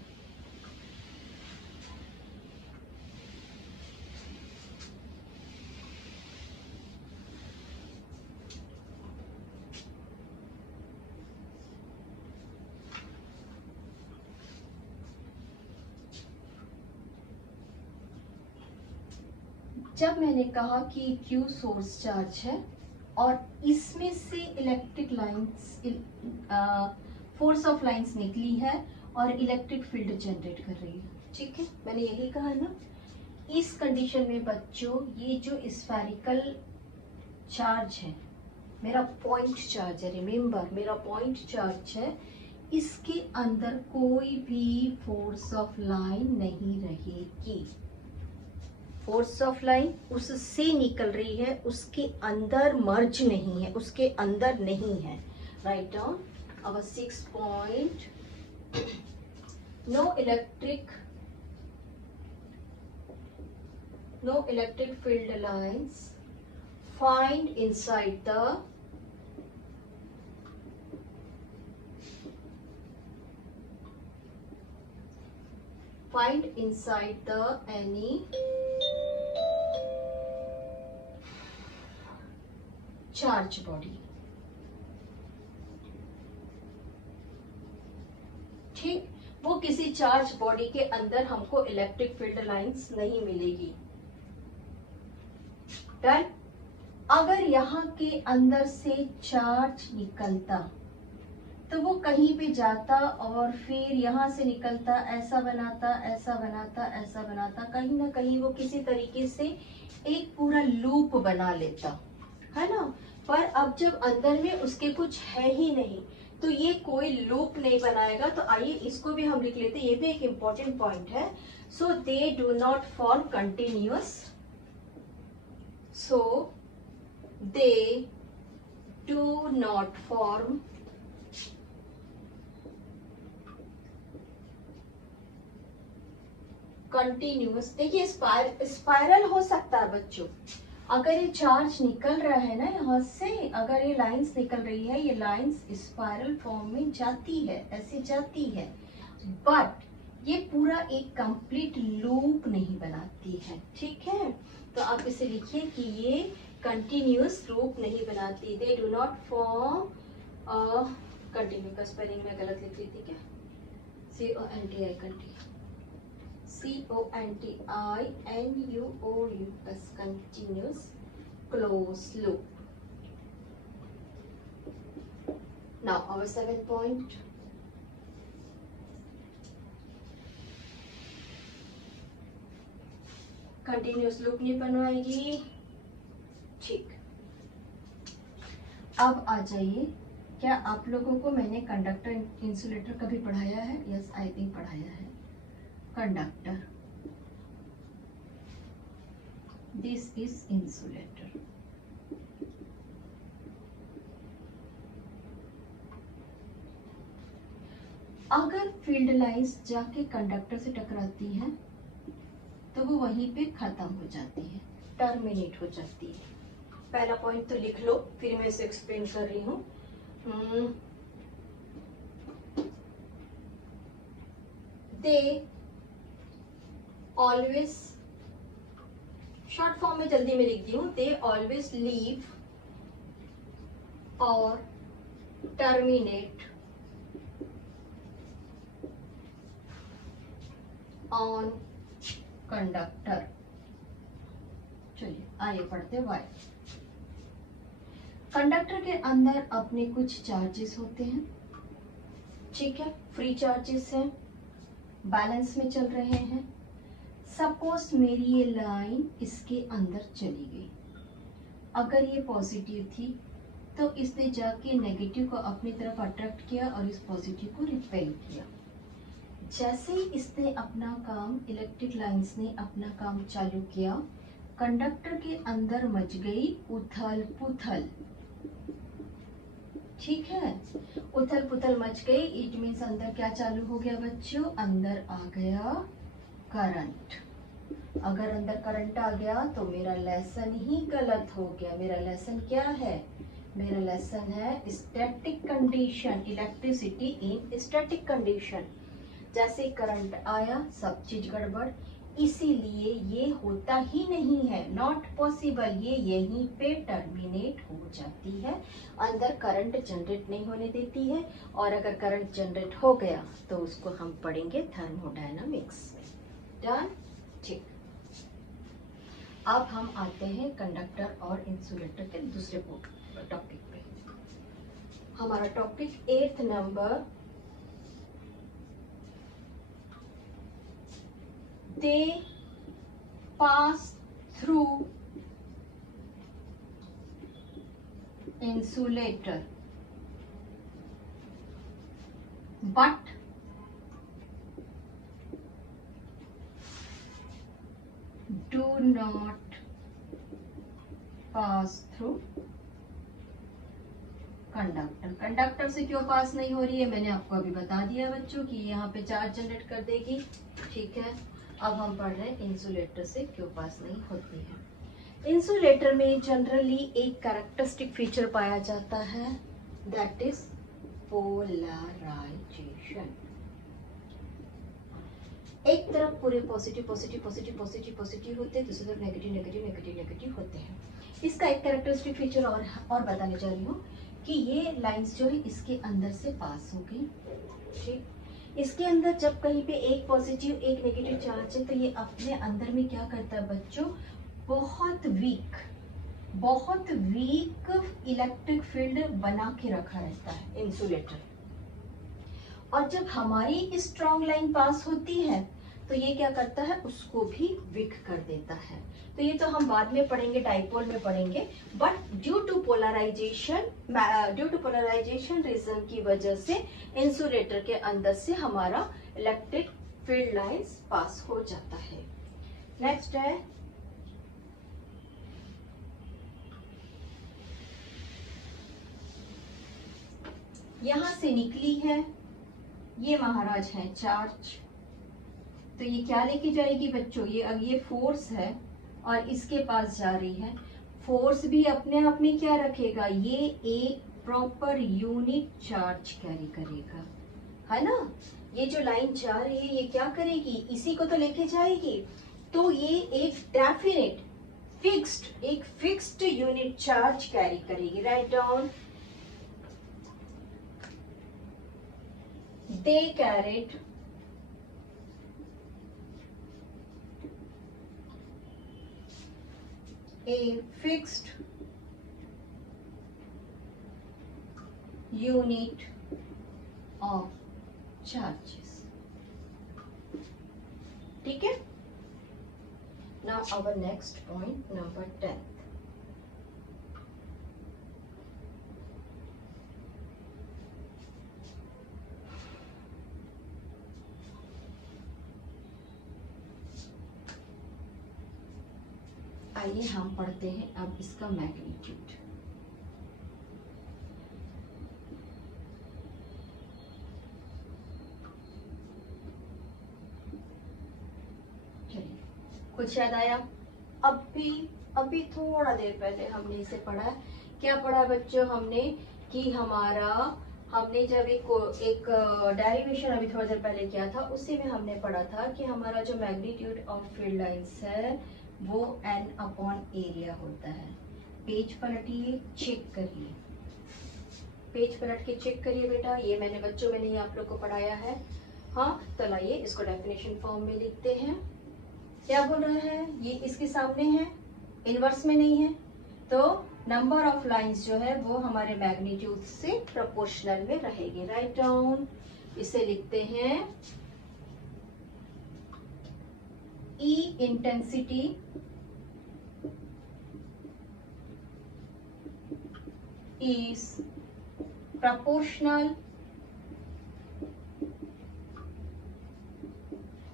जब मैंने कहा कि Q सोर्स चार्ज है और इसमें से electric lines, force of lines निकली है और इलेक्ट्रिक फील्ड जनरेट कर रही है। ठीक है, मैंने यही कहा ना। इस कंडीशन में बच्चों ये जो स्फेरिकल चार्ज है, मेरा पॉइंट चार्ज है, रिमेम्बर मेरा पॉइंट चार्ज है, इसके अंदर कोई भी फोर्स ऑफ लाइन नहीं रहेगी। फोर्स ऑफ लाइन उससे निकल रही है, उसके अंदर मर्ज नहीं है, उसके अंदर नहीं है। Right down our 6 point. No electric field lines find inside the any charge body. ठीक, वो किसी चार्ज बॉडी के अंदर हमको इलेक्ट्रिक फील्ड लाइंस नहीं मिलेगी। डन। अगर यहाँ के अंदर से चार्ज निकलता तो वो कहीं पे जाता और फिर यहाँ से निकलता, ऐसा बनाता, ऐसा बनाता, ऐसा बनाता, कहीं ना कहीं वो किसी तरीके से एक पूरा लूप बना लेता है ना। पर अब जब अंदर में उसके कुछ है ही नहीं तो ये कोई लूप नहीं बनाएगा। तो आइए इसको भी हम लिख लेते हैं, ये भी एक इम्पॉर्टेंट पॉइंट है। So they do not form continuous, so they do not form continuous. देखिए स्पाइरल हो सकता है बच्चों, अगर ये चार्ज निकल रहा है ना यहाँ से, अगर ये लाइंस निकल रही है, ये लाइंस स्पाइरल फॉर्म में जाती है, ऐसे जाती है, बट ये पूरा एक कंप्लीट लूप नहीं बनाती है। ठीक है, तो आप इसे लिखिए कि ये कंटिन्यूअस लूप नहीं बनाती। दे डू नॉट फॉर्म कंटिन्यू का स्पेलिंग में गलत लिख ली थी क्या, CONTI CONTINUOUS continuous closed loop. Now our 7th point. Continuous loop नहीं बनवाएगी। ठीक, अब आ जाइए, क्या आप लोगों को मैंने कंडक्टर इंसुलेटर कभी पढ़ाया है? यस, आई थिंक पढ़ाया है। Conductor, this is insulator. अगर फील्ड लाइंस जाके कंडक्टर से टकराती है तो वो वहीं पे खत्म हो जाती है, टर्मिनेट हो जाती है। पहला पॉइंट तो लिख लो, फिर मैं इसे एक्सप्लेन कर रही हूँ। दे ऑलवेज शॉर्ट फॉर्म में जल्दी में लिखती हूँ, दे ऑलवेज लीव और टर्मिनेट ऑन कंडक्टर। चलिए आइए पढ़ते हैं वाई। कंडक्टर के अंदर अपने कुछ चार्जेस होते हैं, ठीक है, फ्री चार्जेस हैं, बैलेंस में चल रहे हैं। सपोज मेरी ये लाइन इसके अंदर चली गई, अगर ये पॉजिटिव थी तो इसने जाके नेगेटिव को अपनी तरफ अट्रैक्ट किया और इस पॉजिटिव को रिपेल किया। जैसे ही इसने अपना काम, इलेक्ट्रिक लाइंस ने अपना काम चालू किया, कंडक्टर के अंदर मच गई उथल पुथल, ठीक है, उथल पुथल मच गई। इट मीन्स अंदर क्या चालू हो गया बच्चों, अंदर आ गया करंट। अगर अंदर करंट आ गया तो मेरा लेसन ही गलत हो गया। मेरा लेसन क्या है, मेरा लेसन है static condition, electricity in static condition. जैसे करंट आया सब चीज गड़बड़, इसीलिए ये होता ही नहीं है, नॉट पॉसिबल, ये यहीं पे टर्मिनेट हो जाती है, अंदर करंट जनरेट नहीं होने देती है। और अगर करंट जनरेट हो गया तो उसको हम पढ़ेंगे थर्मोडायनामिक्स में। डन, ठीक। अब हम आते हैं कंडक्टर और इंसुलेटर के दूसरे टॉपिक पे। हमारा topic 8th number, they pass through insulator but do not pass through conductor. Conductor से क्यों पास नहीं हो रही है, मैंने आपको अभी बता दिया बच्चों कि यहाँ पे चार्ज जनरेट कर देगी, ठीक है। अब हम पढ़ रहे हैं इंसुलेटर से क्यों पास नहीं होती है। इंसुलेटर में जनरली एक कैरेक्टरिस्टिक फीचर पाया जाता है, दैट इज पोलराइजेशन। एक तरफ पूरे positive positive positive positive positive होते हैं, दूसरी तरफ नेगेटिव नेगेटिव नेगेटिव नेगेटिव होते हैं। इसका एक कैरेक्टरिस्टिक फीचर और बताने जा रही हूँ कि ये लाइंस जो है इसके अंदर से पास हो गई, ठीक। इसके अंदर जब कहीं पे एक पॉजिटिव एक नेगेटिव चार्ज है तो ये अपने अंदर में क्या करता है बच्चों, बहुत वीक इलेक्ट्रिक फील्ड बना के रखा रहता है इंसुलेटर। और जब हमारी स्ट्रॉन्ग लाइन पास होती है तो ये क्या करता है, उसको भी वीक कर देता है। तो ये तो हम बाद में पढ़ेंगे, डाइपोल में पढ़ेंगे। But due to polarization reason की वजह से इंसुलेटर के अंदर से हमारा इलेक्ट्रिक फील्ड लाइंस पास हो जाता है। नेक्स्ट है यहां से निकली है, ये महाराज है चार्ज, तो ये क्या लेके जाएगी बच्चों, ये फोर्स है और इसके पास जा रही है। फोर्स भी अपने आप में क्या रखेगा, ये एक प्रॉपर यूनिट चार्ज कैरी करेगा, है ना। ये जो लाइन जा रही है ये क्या करेगी, इसी को तो लेके जाएगी। तो ये एक definite fixed unit charge carry करेगी। Right down, they carried a fixed unit of charges, ठीक है। Now our next point, number 10. आइए हम पढ़ते हैं अब इसका मैग्नीट्यूड। चलिए, कुछ याद आया? अभी थोड़ा देर पहले हमने इसे पढ़ा है। क्या पढ़ा बच्चों हमने कि हमने जब एक डेरिवेशन अभी थोड़ा देर पहले किया था, उसी में हमने पढ़ा था कि हमारा जो मैग्नीट्यूड ऑफ फील्ड लाइंस है वो n अपॉन एरिया होता है। पेज पलटिए, चेक करिए, पेज पलट के चेक करिए बेटा। ये मैंने आप लोग को पढ़ाया है। हाँ, तो लाइए इसको डेफिनेशन फॉर्म में लिखते हैं। क्या बोल रहा है, ये इसके सामने है, इनवर्स में नहीं है, तो नंबर ऑफ लाइंस जो है वो हमारे मैग्नीट्यूड से प्रोपोर्शनल में रहेगी। राइट डाउन, इसे लिखते हैं E intensity is proportional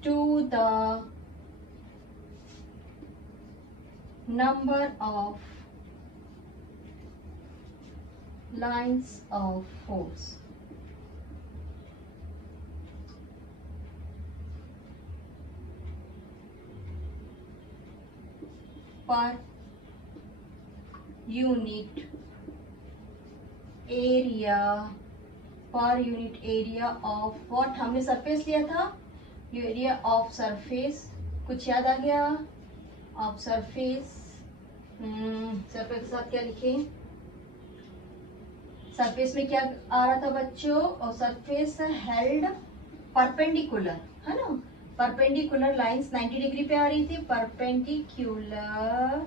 to the number of lines of force. Per unit area of what, हमने सरफेस लिया था, एरिया ऑफ सरफेस, कुछ याद आ गया? ऑफ सरफेस, सरफेस के साथ क्या लिखे? सरफेस में क्या आ रहा था बच्चों? और सरफेस हेल्ड परपेंडिकुलर, है ना, परपेंडिकुलर लाइंस 90 डिग्री पे आ रही थी, परपेंडिकुलर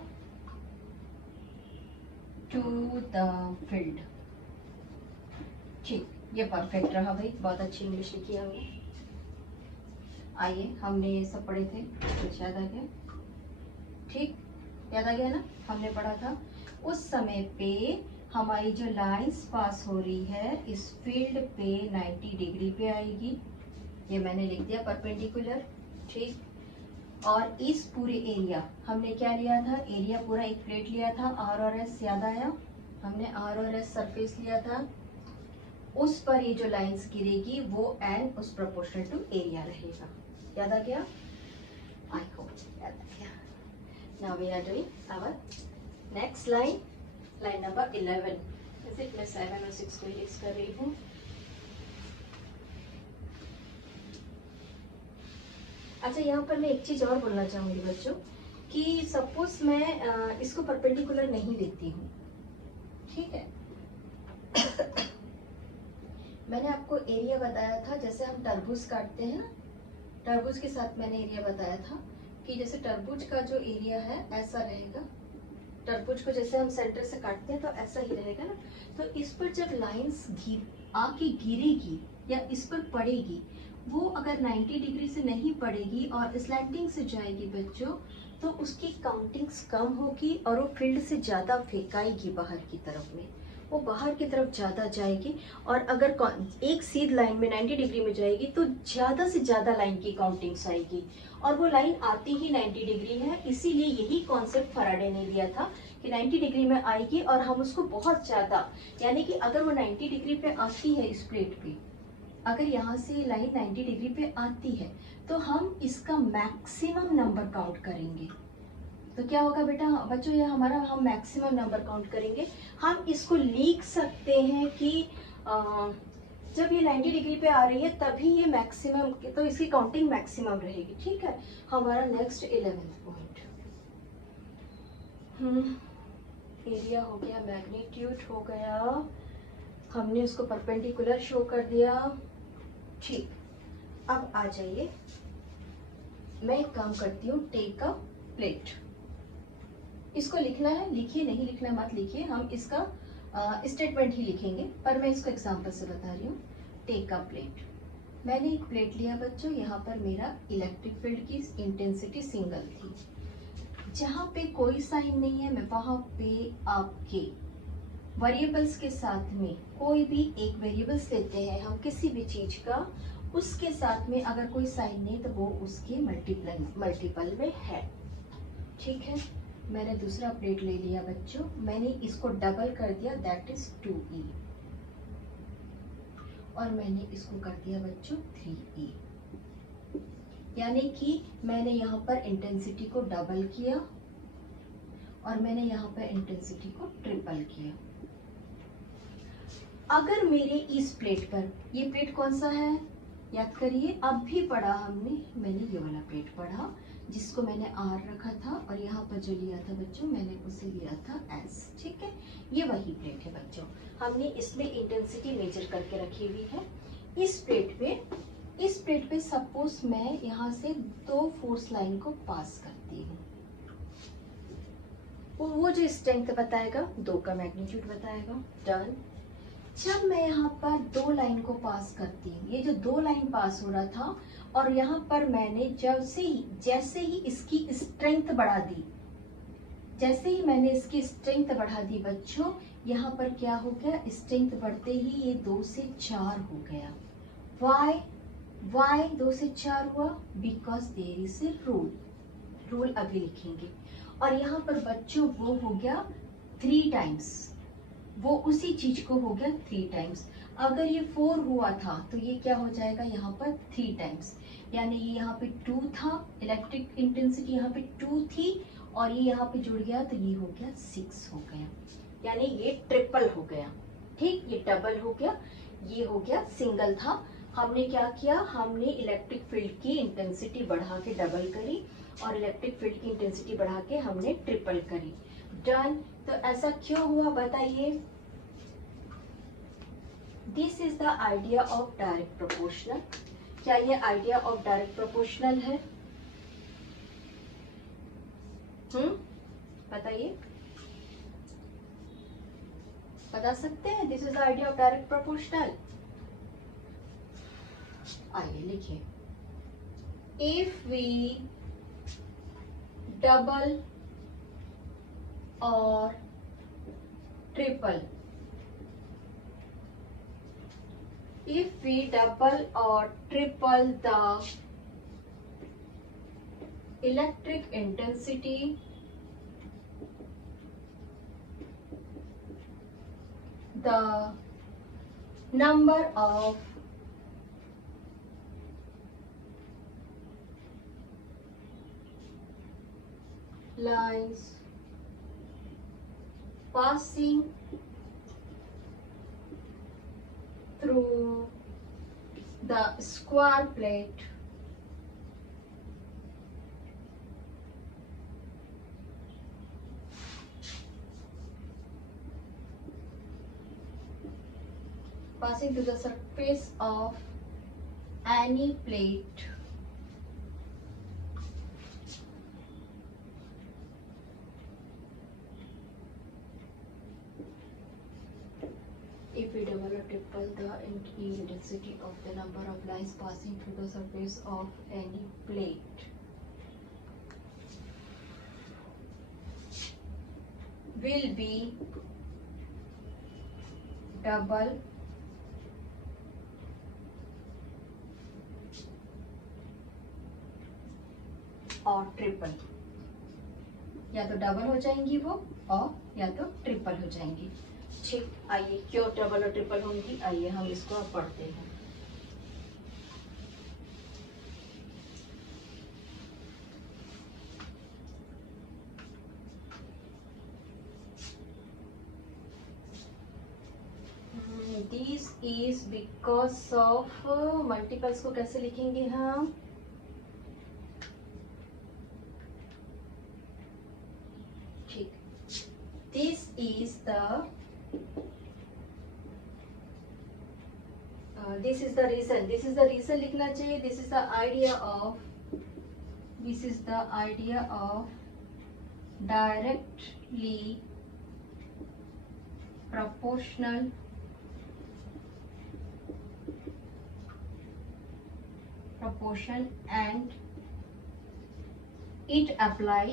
टू द फील्ड। ठीक, ये परफेक्ट रहा भाई, बहुत अच्छी इंग्लिश लिखी है हमने। आइए, हमने ये सब पढ़े थे, कुछ याद आ गया? ठीक, याद आ गया ना, हमने पढ़ा था उस समय पे हमारी जो लाइंस पास हो रही है इस फील्ड पे 90 डिग्री पे आएगी, ये मैंने लिख दिया परपेंडिकुलर। ठीक, और इस पूरे एरिया, हमने क्या लिया था, एरिया पूरा एक प्लेट लिया था, आर और एस, याद आया? हमने आर और एस सरफेस लिया था, उस पर ये जो लाइंस गिरेगी वो एन उस प्रोपोर्शनल टू एरिया रहेगा। याद आ गया? आई होप याद आ गया। Now we are doing our next line, line number 11। जैसे मैं 7 और 6 को लिस्ट कर रही हूँ। अच्छा, यहाँ पर मैं एक चीज और बोलना चाहूंगी बच्चों कि सपोज मैं इसको परपेंडिकुलर नहीं लेती हूँ, ठीक है? मैंने आपको एरिया बताया था, जैसे हम तरबूज काटते हैं ना, तरबूज के साथ मैंने एरिया बताया था कि जैसे तरबूज का जो एरिया है ऐसा रहेगा, तरबूज को जैसे हम सेंटर से काटते हैं तो ऐसा ही रहेगा ना। तो इस पर जब लाइंस आके गिरेगी या इस पर पड़ेगी, वो अगर 90 डिग्री से नहीं पड़ेगी और स्लैंटिंग से जाएगी बच्चों, तो उसकी काउंटिंग्स कम होगी और वो फील्ड से ज़्यादा फेंकाएगी बाहर की तरफ में, वो बाहर की तरफ ज़्यादा जाएगी। और अगर एक सीध लाइन में 90 डिग्री में जाएगी तो ज़्यादा से ज़्यादा लाइन की काउंटिंग्स आएगी, और वो लाइन आती ही 90 डिग्री है। इसीलिए यही कॉन्सेप्ट फैराडे ने दिया था कि 90 डिग्री में आएगी और हम उसको बहुत ज़्यादा, यानी कि अगर वो 90 डिग्री पे आती है इस प्लेट पे, अगर यहाँ से लाइन 90 डिग्री पे आती है तो हम इसका मैक्सिमम नंबर काउंट करेंगे। तो क्या होगा बेटा बच्चों, ये हमारा हम मैक्सिमम नंबर काउंट करेंगे। हम इसको लिख सकते हैं कि जब ये 90 डिग्री पे आ रही है तभी ये मैक्सिमम, तो इसकी काउंटिंग मैक्सिमम रहेगी। ठीक है, हमारा नेक्स्ट 11th पॉइंट, एरिया हो गया, मैग्नीट्यूड हो गया, हमने उसको परपेंडिकुलर शो कर दिया। ठीक, अब आ जाइए, मैं एक काम करती हूँ, टेक अ प्लेट। इसको लिखना है, लिखिए, नहीं लिखना मत लिखिए, हम इसका स्टेटमेंट ही लिखेंगे, पर मैं इसको एग्जांपल से बता रही हूँ। टेक अ प्लेट, मैंने एक प्लेट लिया बच्चों, यहाँ पर मेरा इलेक्ट्रिक फील्ड की इंटेंसिटी सिंगल थी, जहाँ पे कोई साइन नहीं है मैं वहाँ पे आपके वेरिएबल्स के साथ में कोई भी एक वेरिएबल्स लेते हैं हम किसी भी चीज का, उसके साथ में अगर कोई साइन नहीं तो वो उसके मल्टीपल में है। ठीक है, मैंने दूसरा प्लेट ले लिया बच्चों, मैंने इसको डबल कर दिया, दैट इज 2e, और मैंने इसको कर दिया बच्चों 3e, यानी कि मैंने यहाँ पर इंटेंसिटी को डबल किया और मैंने यहाँ पर इंटेंसिटी को ट्रिपल किया। अगर मेरे इस प्लेट पर, ये प्लेट कौन सा है याद करिए, अब भी पढ़ा हमने, मैंने ये वाला प्लेट पढ़ा जिसको मैंने आर रखा था, और यहाँ पर जो लिया था बच्चों मैंने उसे लिया था एस। ठीक है, ये वही प्लेट है बच्चों, हमने इसमें इंटेंसिटी मेजर करके रखी हुई है। इस प्लेट पे सपोज मैं यहाँ से 2 फोर्स लाइन को पास करती हूँ, वो जो स्ट्रेंथ बताएगा 2 का मैग्नीट्यूड बताएगा। डन। जब मैं यहाँ पर 2 लाइन को पास करती हूँ, ये जो 2 लाइन पास हो रहा था, और यहाँ पर मैंने जैसे ही इसकी स्ट्रेंथ बढ़ा दी, जैसे ही मैंने इसकी स्ट्रेंथ बढ़ा दी बच्चों, यहाँ पर क्या हो गया, स्ट्रेंथ बढ़ते ही ये 2 से 4 हो गया। वाई 2 से 4 हुआ? Because there is a rule अभी लिखेंगे। और यहाँ पर बच्चों वो हो गया 3 टाइम्स, वो उसी चीज को हो गया 3 टाइम्स। अगर ये 4 हुआ था तो ये क्या हो जाएगा यहाँ पर 3 टाइम्स, यानी ये यहाँ पे 2 था, इलेक्ट्रिक इंटेंसिटी यहाँ पे 2 थी, और ये यहाँ पे जुड़ गया तो ये हो गया 6 हो गया, यानी ये ट्रिपल हो गया। ठीक, ये डबल हो गया, ये हो गया सिंगल था। हमने क्या किया, हमने इलेक्ट्रिक फील्ड की इंटेंसिटी बढ़ा के डबल करी, और इलेक्ट्रिक फील्ड की इंटेंसिटी बढ़ा के हमने ट्रिपल करी। डन। तो ऐसा क्यों हुआ बताइए? This is the idea of direct proportional. क्या ये आइडिया ऑफ डायरेक्ट प्रोपोर्शनल है? बताइए, बता सकते हैं? This is the idea of direct proportional. आइए लिखिए, इफ वी डबल और triple, if we double or triple the electric intensity, the number of lines passing through the square plate passing to the surface of any plate if we double or triple the intensity of the number of lines passing through the surface of any plate will be double और triple, या तो double हो जाएंगी वो, और या तो triple हो जाएंगी। ठीक, आइए क्यों डबल और ट्रिपल होंगी, आइए हम इसको अब पढ़ते हैं। This is because of, multiples को कैसे लिखेंगे हम? ठीक, this is the this is the reason लिखना चाहिए। this is the idea of directly proportional proportion and it apply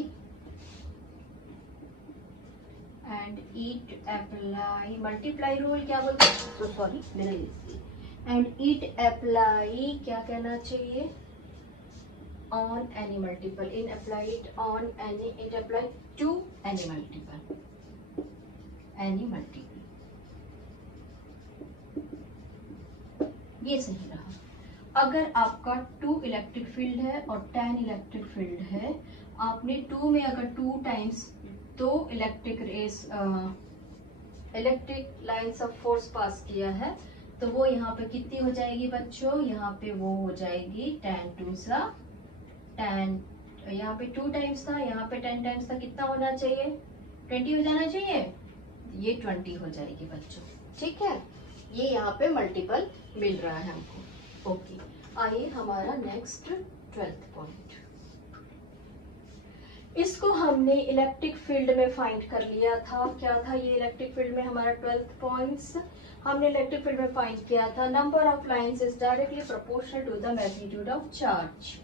multiply rule क्या बोलते हैं, तो सॉरी मेरा लिखिए, and it apply क्या कहना चाहिए, on any multiple, it apply to any multiple, ये सही रहा। अगर आपका 2 इलेक्ट्रिक फील्ड है और 10 इलेक्ट्रिक फील्ड है, आपने 2 में अगर 2 times 2 electric lines of force pass किया है, तो वो यहाँ पे कितनी हो जाएगी बच्चों, यहाँ पे वो हो जाएगी 10 2 सा 10 यहाँ पे 2 टाइम्स था, यहाँ पे 10 टाइम्स था, कितना होना चाहिए? 20 हो जाना चाहिए, ये 20 हो जाएगी बच्चों। ठीक है, ये यहाँ पे मल्टीपल मिल रहा है हमको। ओके, आइए हमारा नेक्स्ट 12th पॉइंट। इसको हमने इलेक्ट्रिक फील्ड में फाइंड कर लिया था। क्या था ये इलेक्ट्रिक फील्ड में हमारा 12th पॉइंट्स? हमने इलेक्ट्रिक फील्ड में फाइंड किया था number of lines is directly proportional to the magnitude of charge.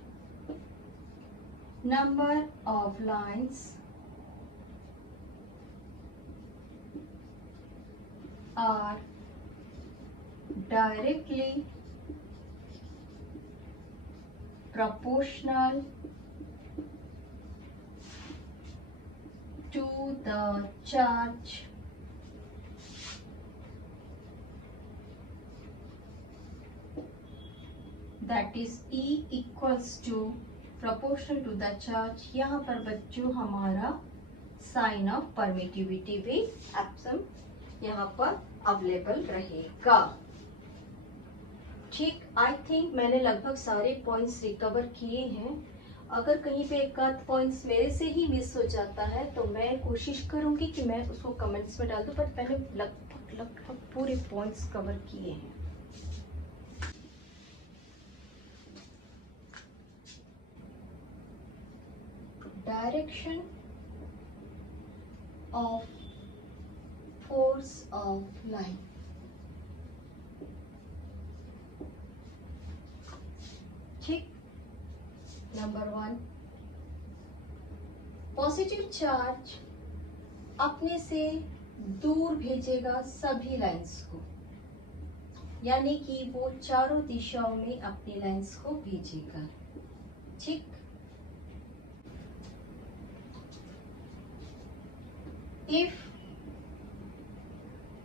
Number of lines are directly proportional to the charge that is E equals to proportional to the charge। यहाँ पर बच्चों हमारा sign of permittivity भी Epsom यहाँ पर available रहेगा। ठीक, I think मैंने लगभग सारे पॉइंट्स रिकवर किए हैं। अगर कहीं पे एक आध पॉइंट्स मेरे से ही मिस हो जाता है तो मैं कोशिश करूंगी कि मैं उसको कमेंट्स में डाल दूं, पर मैंने लगभग पूरे पॉइंट्स कवर किए हैं। Direction of force of line। ठीक, नंबर 1, पॉजिटिव चार्ज अपने से दूर भेजेगा सभी लाइंस को, यानी कि वो चारों दिशाओं में अपनी लाइंस को भेजेगा। ठीक, if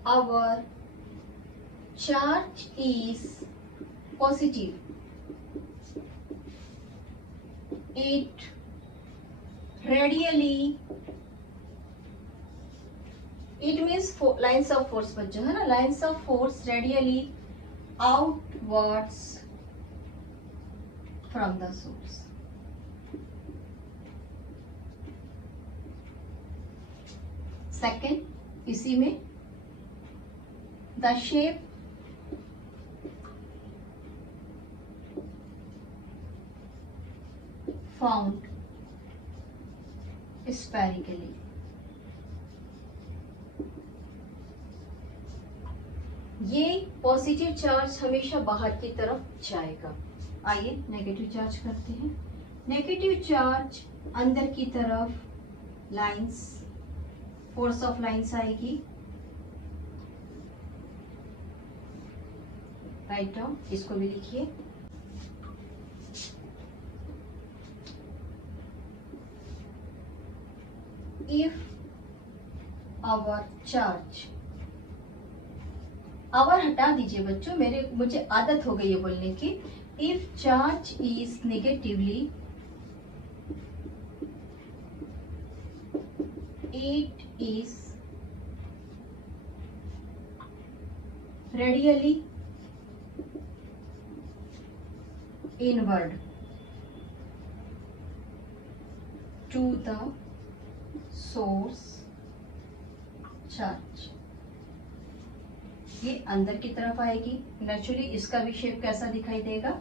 our charge is positive, it radially, it means lines of force बच्चों है ना, lines of force radially outwards from the source। Second, इसी में the shape found spherically। ये पॉजिटिव चार्ज हमेशा बाहर की तरफ जाएगा। आइए नेगेटिव चार्ज करते हैं। नेगेटिव चार्ज अंदर की तरफ लाइंस, फोर्स ऑफ लाइंस आएगी। राइट डाउन, इसको भी लिखिए। इफ आवर चार्ज, आवर हटा दीजिए बच्चों, मुझे आदत हो गई है बोलने की। If charge is negatively, it is radially inward to the source charge। ये अंदर की तरफ आएगी नेचुरली। इसका भी शेप कैसा दिखाई देगा?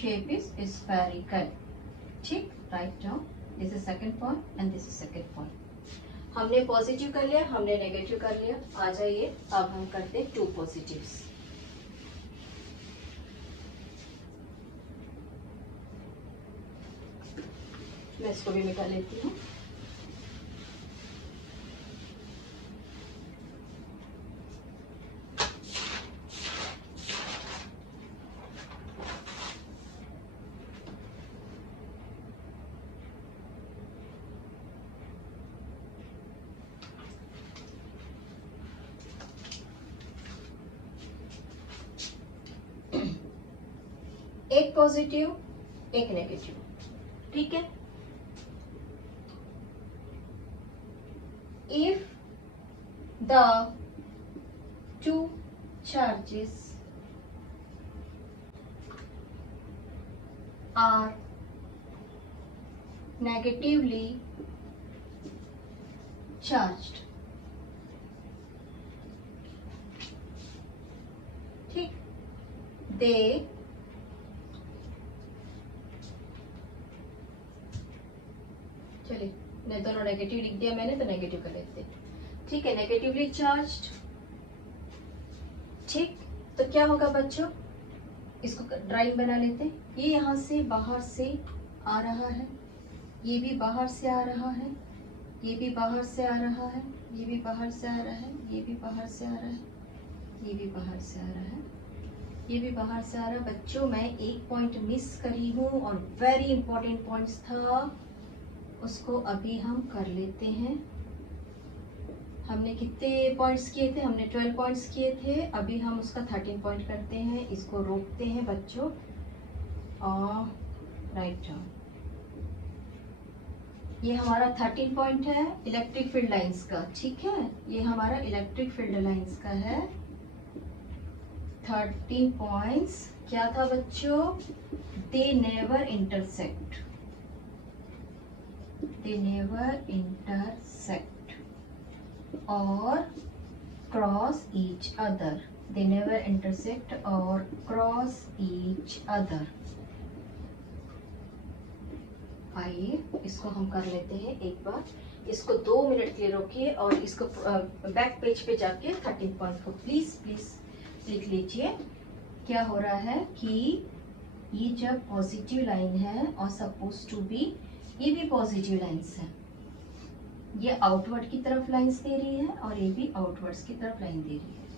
Shape is spherical. ठीक, right down, this is second point and this is second point. हमने पॉजिटिव कर लिया, हमने नेगेटिव कर लिया। आ जाइए अब हम करते हैं 2 पॉजिटिव्स। मैं इसको भी मिटा लेती हूँ। एक पॉजिटिव, एक नेगेटिव। ठीक है, if the 2 charges are negatively charged, ठीक, दे चलिए नहीं, दोनों नेगेटिव लिख दिया मैंने तो नेगेटिव कर लेते, ठीक है, नेगेटिवली चार्ज्ड, ठीक। तो क्या होगा बच्चों, इसको ड्राइंग बना लेते हैं। ये यहाँ से बाहर से आ रहा है, ये भी बाहर से आ रहा है, ये भी बाहर से आ रहा है, ये भी बाहर से आ रहा है, ये भी बाहर से आ रहा है, ये भी बाहर से आ रहा है, ये भी बाहर से आ रहा है। बच्चों मैं एक पॉइंट मिस करी हूँ और वेरी इंपॉर्टेंट पॉइंट्स था, उसको अभी हम कर लेते हैं। हमने कितने पॉइंट्स किए थे, हमने 12 पॉइंट्स किए थे, अभी हम उसका 13 पॉइंट करते हैं। इसको रोकते हैं बच्चों और राइट डाउन। ये हमारा 13 पॉइंट है इलेक्ट्रिक फील्ड लाइंस का, ठीक है, ये हमारा इलेक्ट्रिक फील्ड लाइंस का है 13 पॉइंट्स। क्या था बच्चों, they never intersect, they never intersect or cross each other, they never intersect or cross each other। आइए इसको हम कर लेते हैं एक बार, इसको 2 मिनट के लिए रोकिए और इसको बैक पेज पे जाके 13 पॉइंट को प्लीज लिख लीजिए। क्या हो रहा है कि ये जब पॉजिटिव लाइन है और सपोज टू बी ये भी पॉजिटिव लाइन्स है, ये आउटवर्ड की तरफ लाइंस दे रही है और ये भी आउटवर्ड्स की तरफ लाइन दे रही है,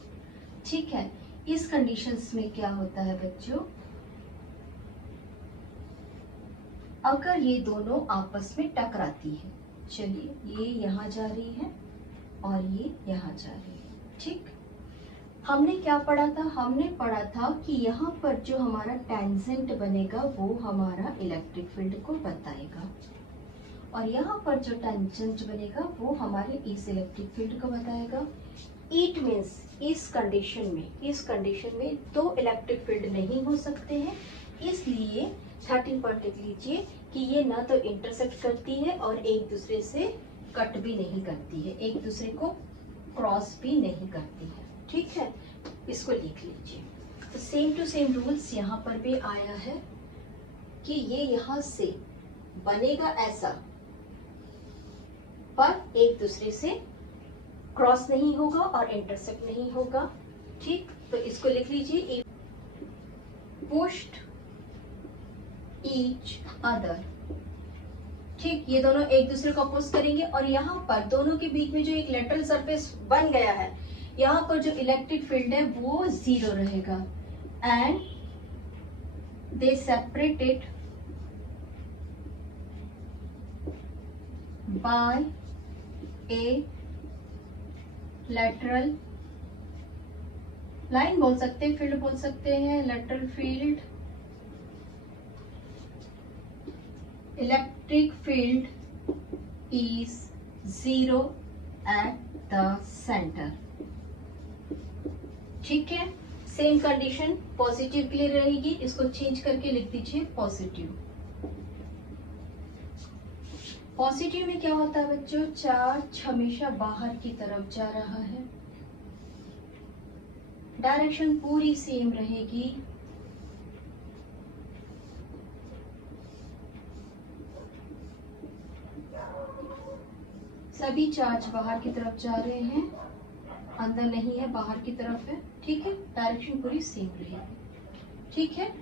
ठीक है। इस कंडीशंस में क्या होता है बच्चों, अगर ये दोनों आपस में टकराती है, चलिए ये यहाँ जा रही है और ये यहाँ जा रही है, ठीक। हमने क्या पढ़ा था, हमने पढ़ा था कि यहाँ पर जो हमारा टेंजेंट बनेगा वो हमारा इलेक्ट्रिक फील्ड को बताएगा और यहाँ पर जो टेंजेंट बनेगा वो हमारे इस इलेक्ट्रिक फील्ड को बताएगा। इट मीन्स इस कंडीशन में दो इलेक्ट्रिक फील्ड नहीं हो सकते हैं, इसलिए 13 पॉइंट लिख लीजिए कि ये ना तो इंटरसेक्ट करती है और एक दूसरे से कट भी नहीं करती है, एक दूसरे को क्रॉस भी नहीं करती है, ठीक है, इसको लिख लीजिए। तो सेम टू सेम रूल्स यहाँ पर भी आया है कि ये यहाँ से बनेगा ऐसा पर एक दूसरे से क्रॉस नहीं होगा और इंटरसेक्ट नहीं होगा, ठीक। तो इसको लिख लीजिए, पुश्ड ईच अदर, ठीक, ये दोनों एक दूसरे को अपोज करेंगे और यहाँ पर दोनों के बीच में जो एक लेटरल सरफेस बन गया है, यहाँ पर जो इलेक्ट्रिक फील्ड है वो 0 रहेगा and they separated by A lateral line बोल सकते हैं, फील्ड बोल सकते हैं, lateral field, electric field is 0 at the centre, ठीक है। सेम कंडीशन पॉजिटिव के लिए रहेगी, इसको चेंज करके लिख दीजिए पॉजिटिव। पॉजिटिव में क्या होता है बच्चों, चार्ज हमेशा बाहर की तरफ जा रहा है, डायरेक्शन पूरी सेम रहेगी, सभी चार्ज बाहर की तरफ जा रहे हैं, अंदर नहीं है, बाहर की तरफ है, ठीक है, डायरेक्शन पूरी सेम रहेगी, ठीक है,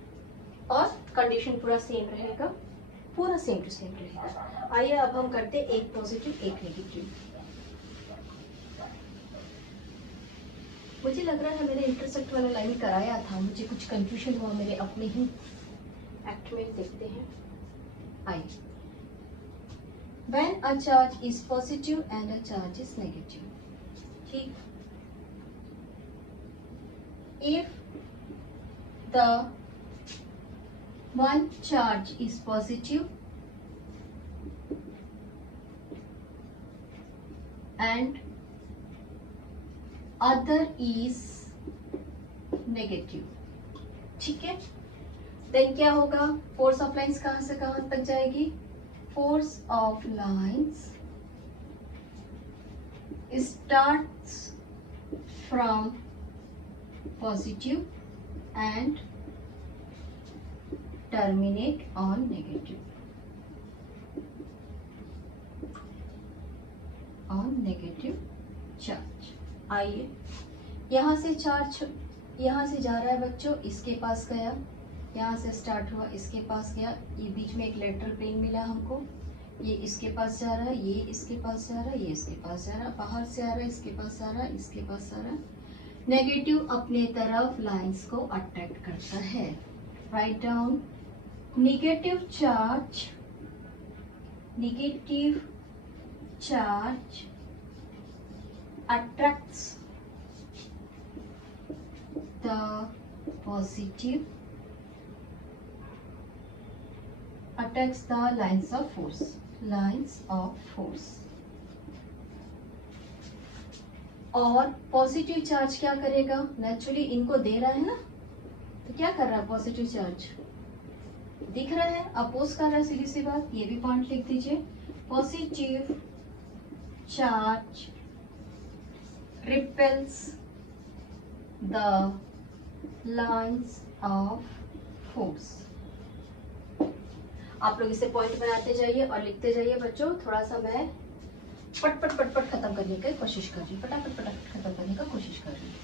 और कंडीशन पूरा सेम रहेगा, पूरा सेम टू सेम रहेगा। आइए अब हम करते हैं एक पॉजिटिव एक नेगेटिव। मुझे लग रहा है मैंने इंटरसेक्ट वाला लाइन कराया था, मुझे कुछ कंफ्यूजन हुआ मेरे अपने ही एक्ट में, देखते हैं। आइए, when a charge is positive and a charge is negative, ठीक, if the one charge is positive and other is negative, ठीक है, देन क्या होगा, फोर्स ऑफ लाइंस कहां से कहां तक जाएगी, force of lines starts from positive and terminate on negative charge. आइए, यहाँ से चार्ज यहाँ से जा रहा है बच्चों, इसके पास गया, यहाँ से स्टार्ट हुआ, इसके पास गया, ये बीच में एक लेटरल प्लेन मिला हमको, ये इसके पास जा रहा है, ये इसके पास जा रहा है, ये इसके पास जा रहा है, बाहर से आ रहा है, इसके पास आ रहा है, इसके पास आ रहा है। नेगेटिव अपने तरफ लाइंस को अट्रैक्ट करता है। Write down, negative charge attracts the positive, attacks the lines of force। और पॉजिटिव चार्ज क्या करेगा? नेचुरली इनको दे रहा है ना, तो क्या कर रहा है? पॉजिटिव चार्ज दिख रहा है, अपोज कर रहा है, सीधी सी बात। ये भी पॉइंट लिख दीजिए। Positive charge repels the lines of force। आप लोग इसे पॉइंट बनाते जाइए और लिखते जाइए बच्चों। थोड़ा सा मैं पट खत्म करने की कोशिश कर रही हूँ, फटाफट खत्म करने का कोशिश कर रही हूँ।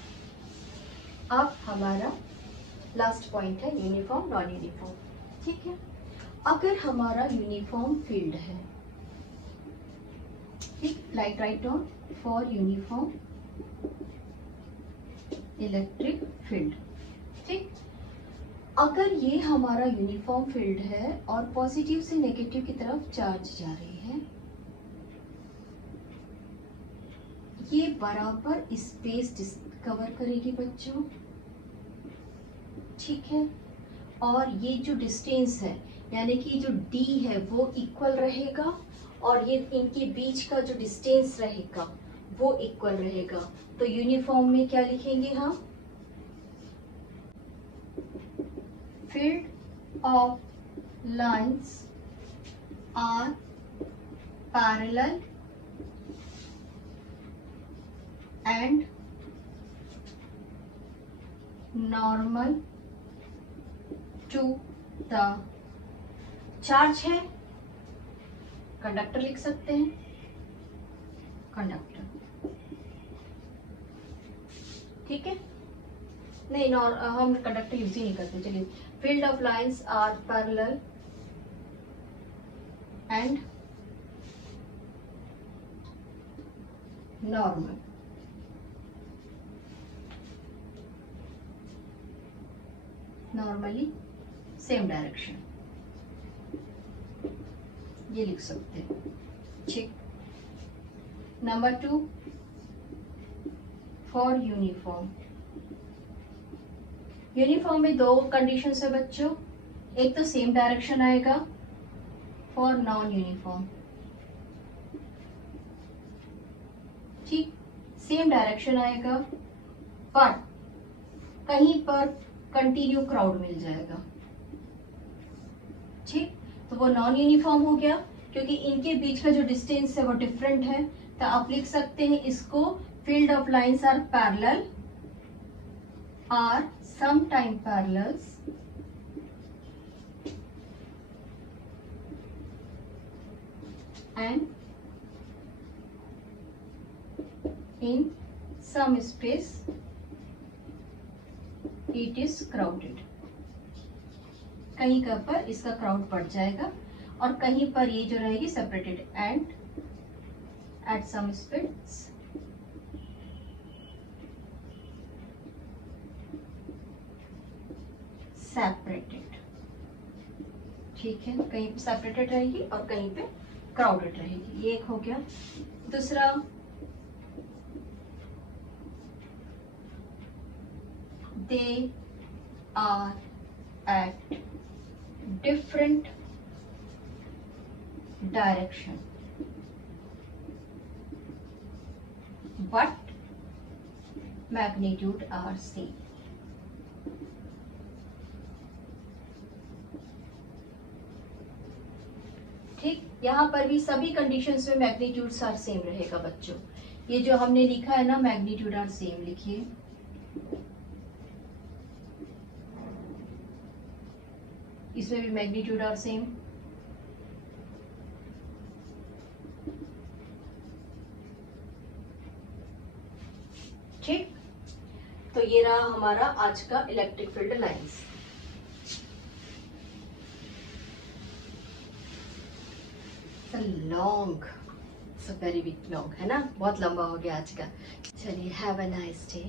अब हमारा लास्ट पॉइंट है यूनिफॉर्म नॉन यूनिफॉर्म। ठीक है, अगर हमारा यूनिफॉर्म फील्ड है, ठीक, like write down for uniform electric field. ठीक, अगर ये हमारा यूनिफॉर्म फील्ड है और पॉजिटिव से नेगेटिव की तरफ चार्ज जा रही है, ये बराबर स्पेस कवर करेगी बच्चों। ठीक है, और ये जो डिस्टेंस है यानी कि जो d है वो इक्वल रहेगा, और ये इनके बीच का जो डिस्टेंस रहेगा वो इक्वल रहेगा। तो यूनिफॉर्म में क्या लिखेंगे हम? Field of lines are parallel and normal to the charge है, कंडक्टर लिख सकते हैं, कंडक्टर। ठीक है, नहीं हम कंडक्टर यूज ही नहीं करते। चलिए, field of lines are parallel and normally same direction, ये लिख सकते हैं। ठीक, नंबर 2 फॉर यूनिफॉर्म। यूनिफॉर्म में दो कंडीशंस है बच्चों, एक तो सेम डायरेक्शन आएगा, फॉर नॉन यूनिफॉर्म। ठीक, सेम डायरेक्शन आएगा पर कहीं पर कंटिन्यू क्राउड मिल जाएगा। ठीक, तो वो नॉन यूनिफॉर्म हो गया, क्योंकि इनके बीच का जो डिस्टेंस है वो डिफरेंट है। तो आप लिख सकते हैं इसको, field of lines are parallel are sometime parallels and in some space it is crowded। कहीं का पर इसका क्राउड बढ़ जाएगा और कहीं पर ये जो रहेगी separated, and at some space separated. ठीक है, कहीं पे सेपरेटेड रहेगी और कहीं पे क्राउडेड रहेगी। ये एक हो गया। दूसरा, they are at different direction but magnitude are same. ठीक, यहाँ पर भी सभी कंडीशंस में मैग्नीट्यूड्स आर सेम रहेगा बच्चों। ये जो हमने लिखा है ना, मैग्नीट्यूड आर सेम लिखिए। इसमें भी मैग्नीट्यूड आर सेम। ठीक, तो ये रहा हमारा आज का electric field lines. Long, very big long है ना, बहुत लंबा हो गया आज का। चलिए, हैव अ नाइस डे।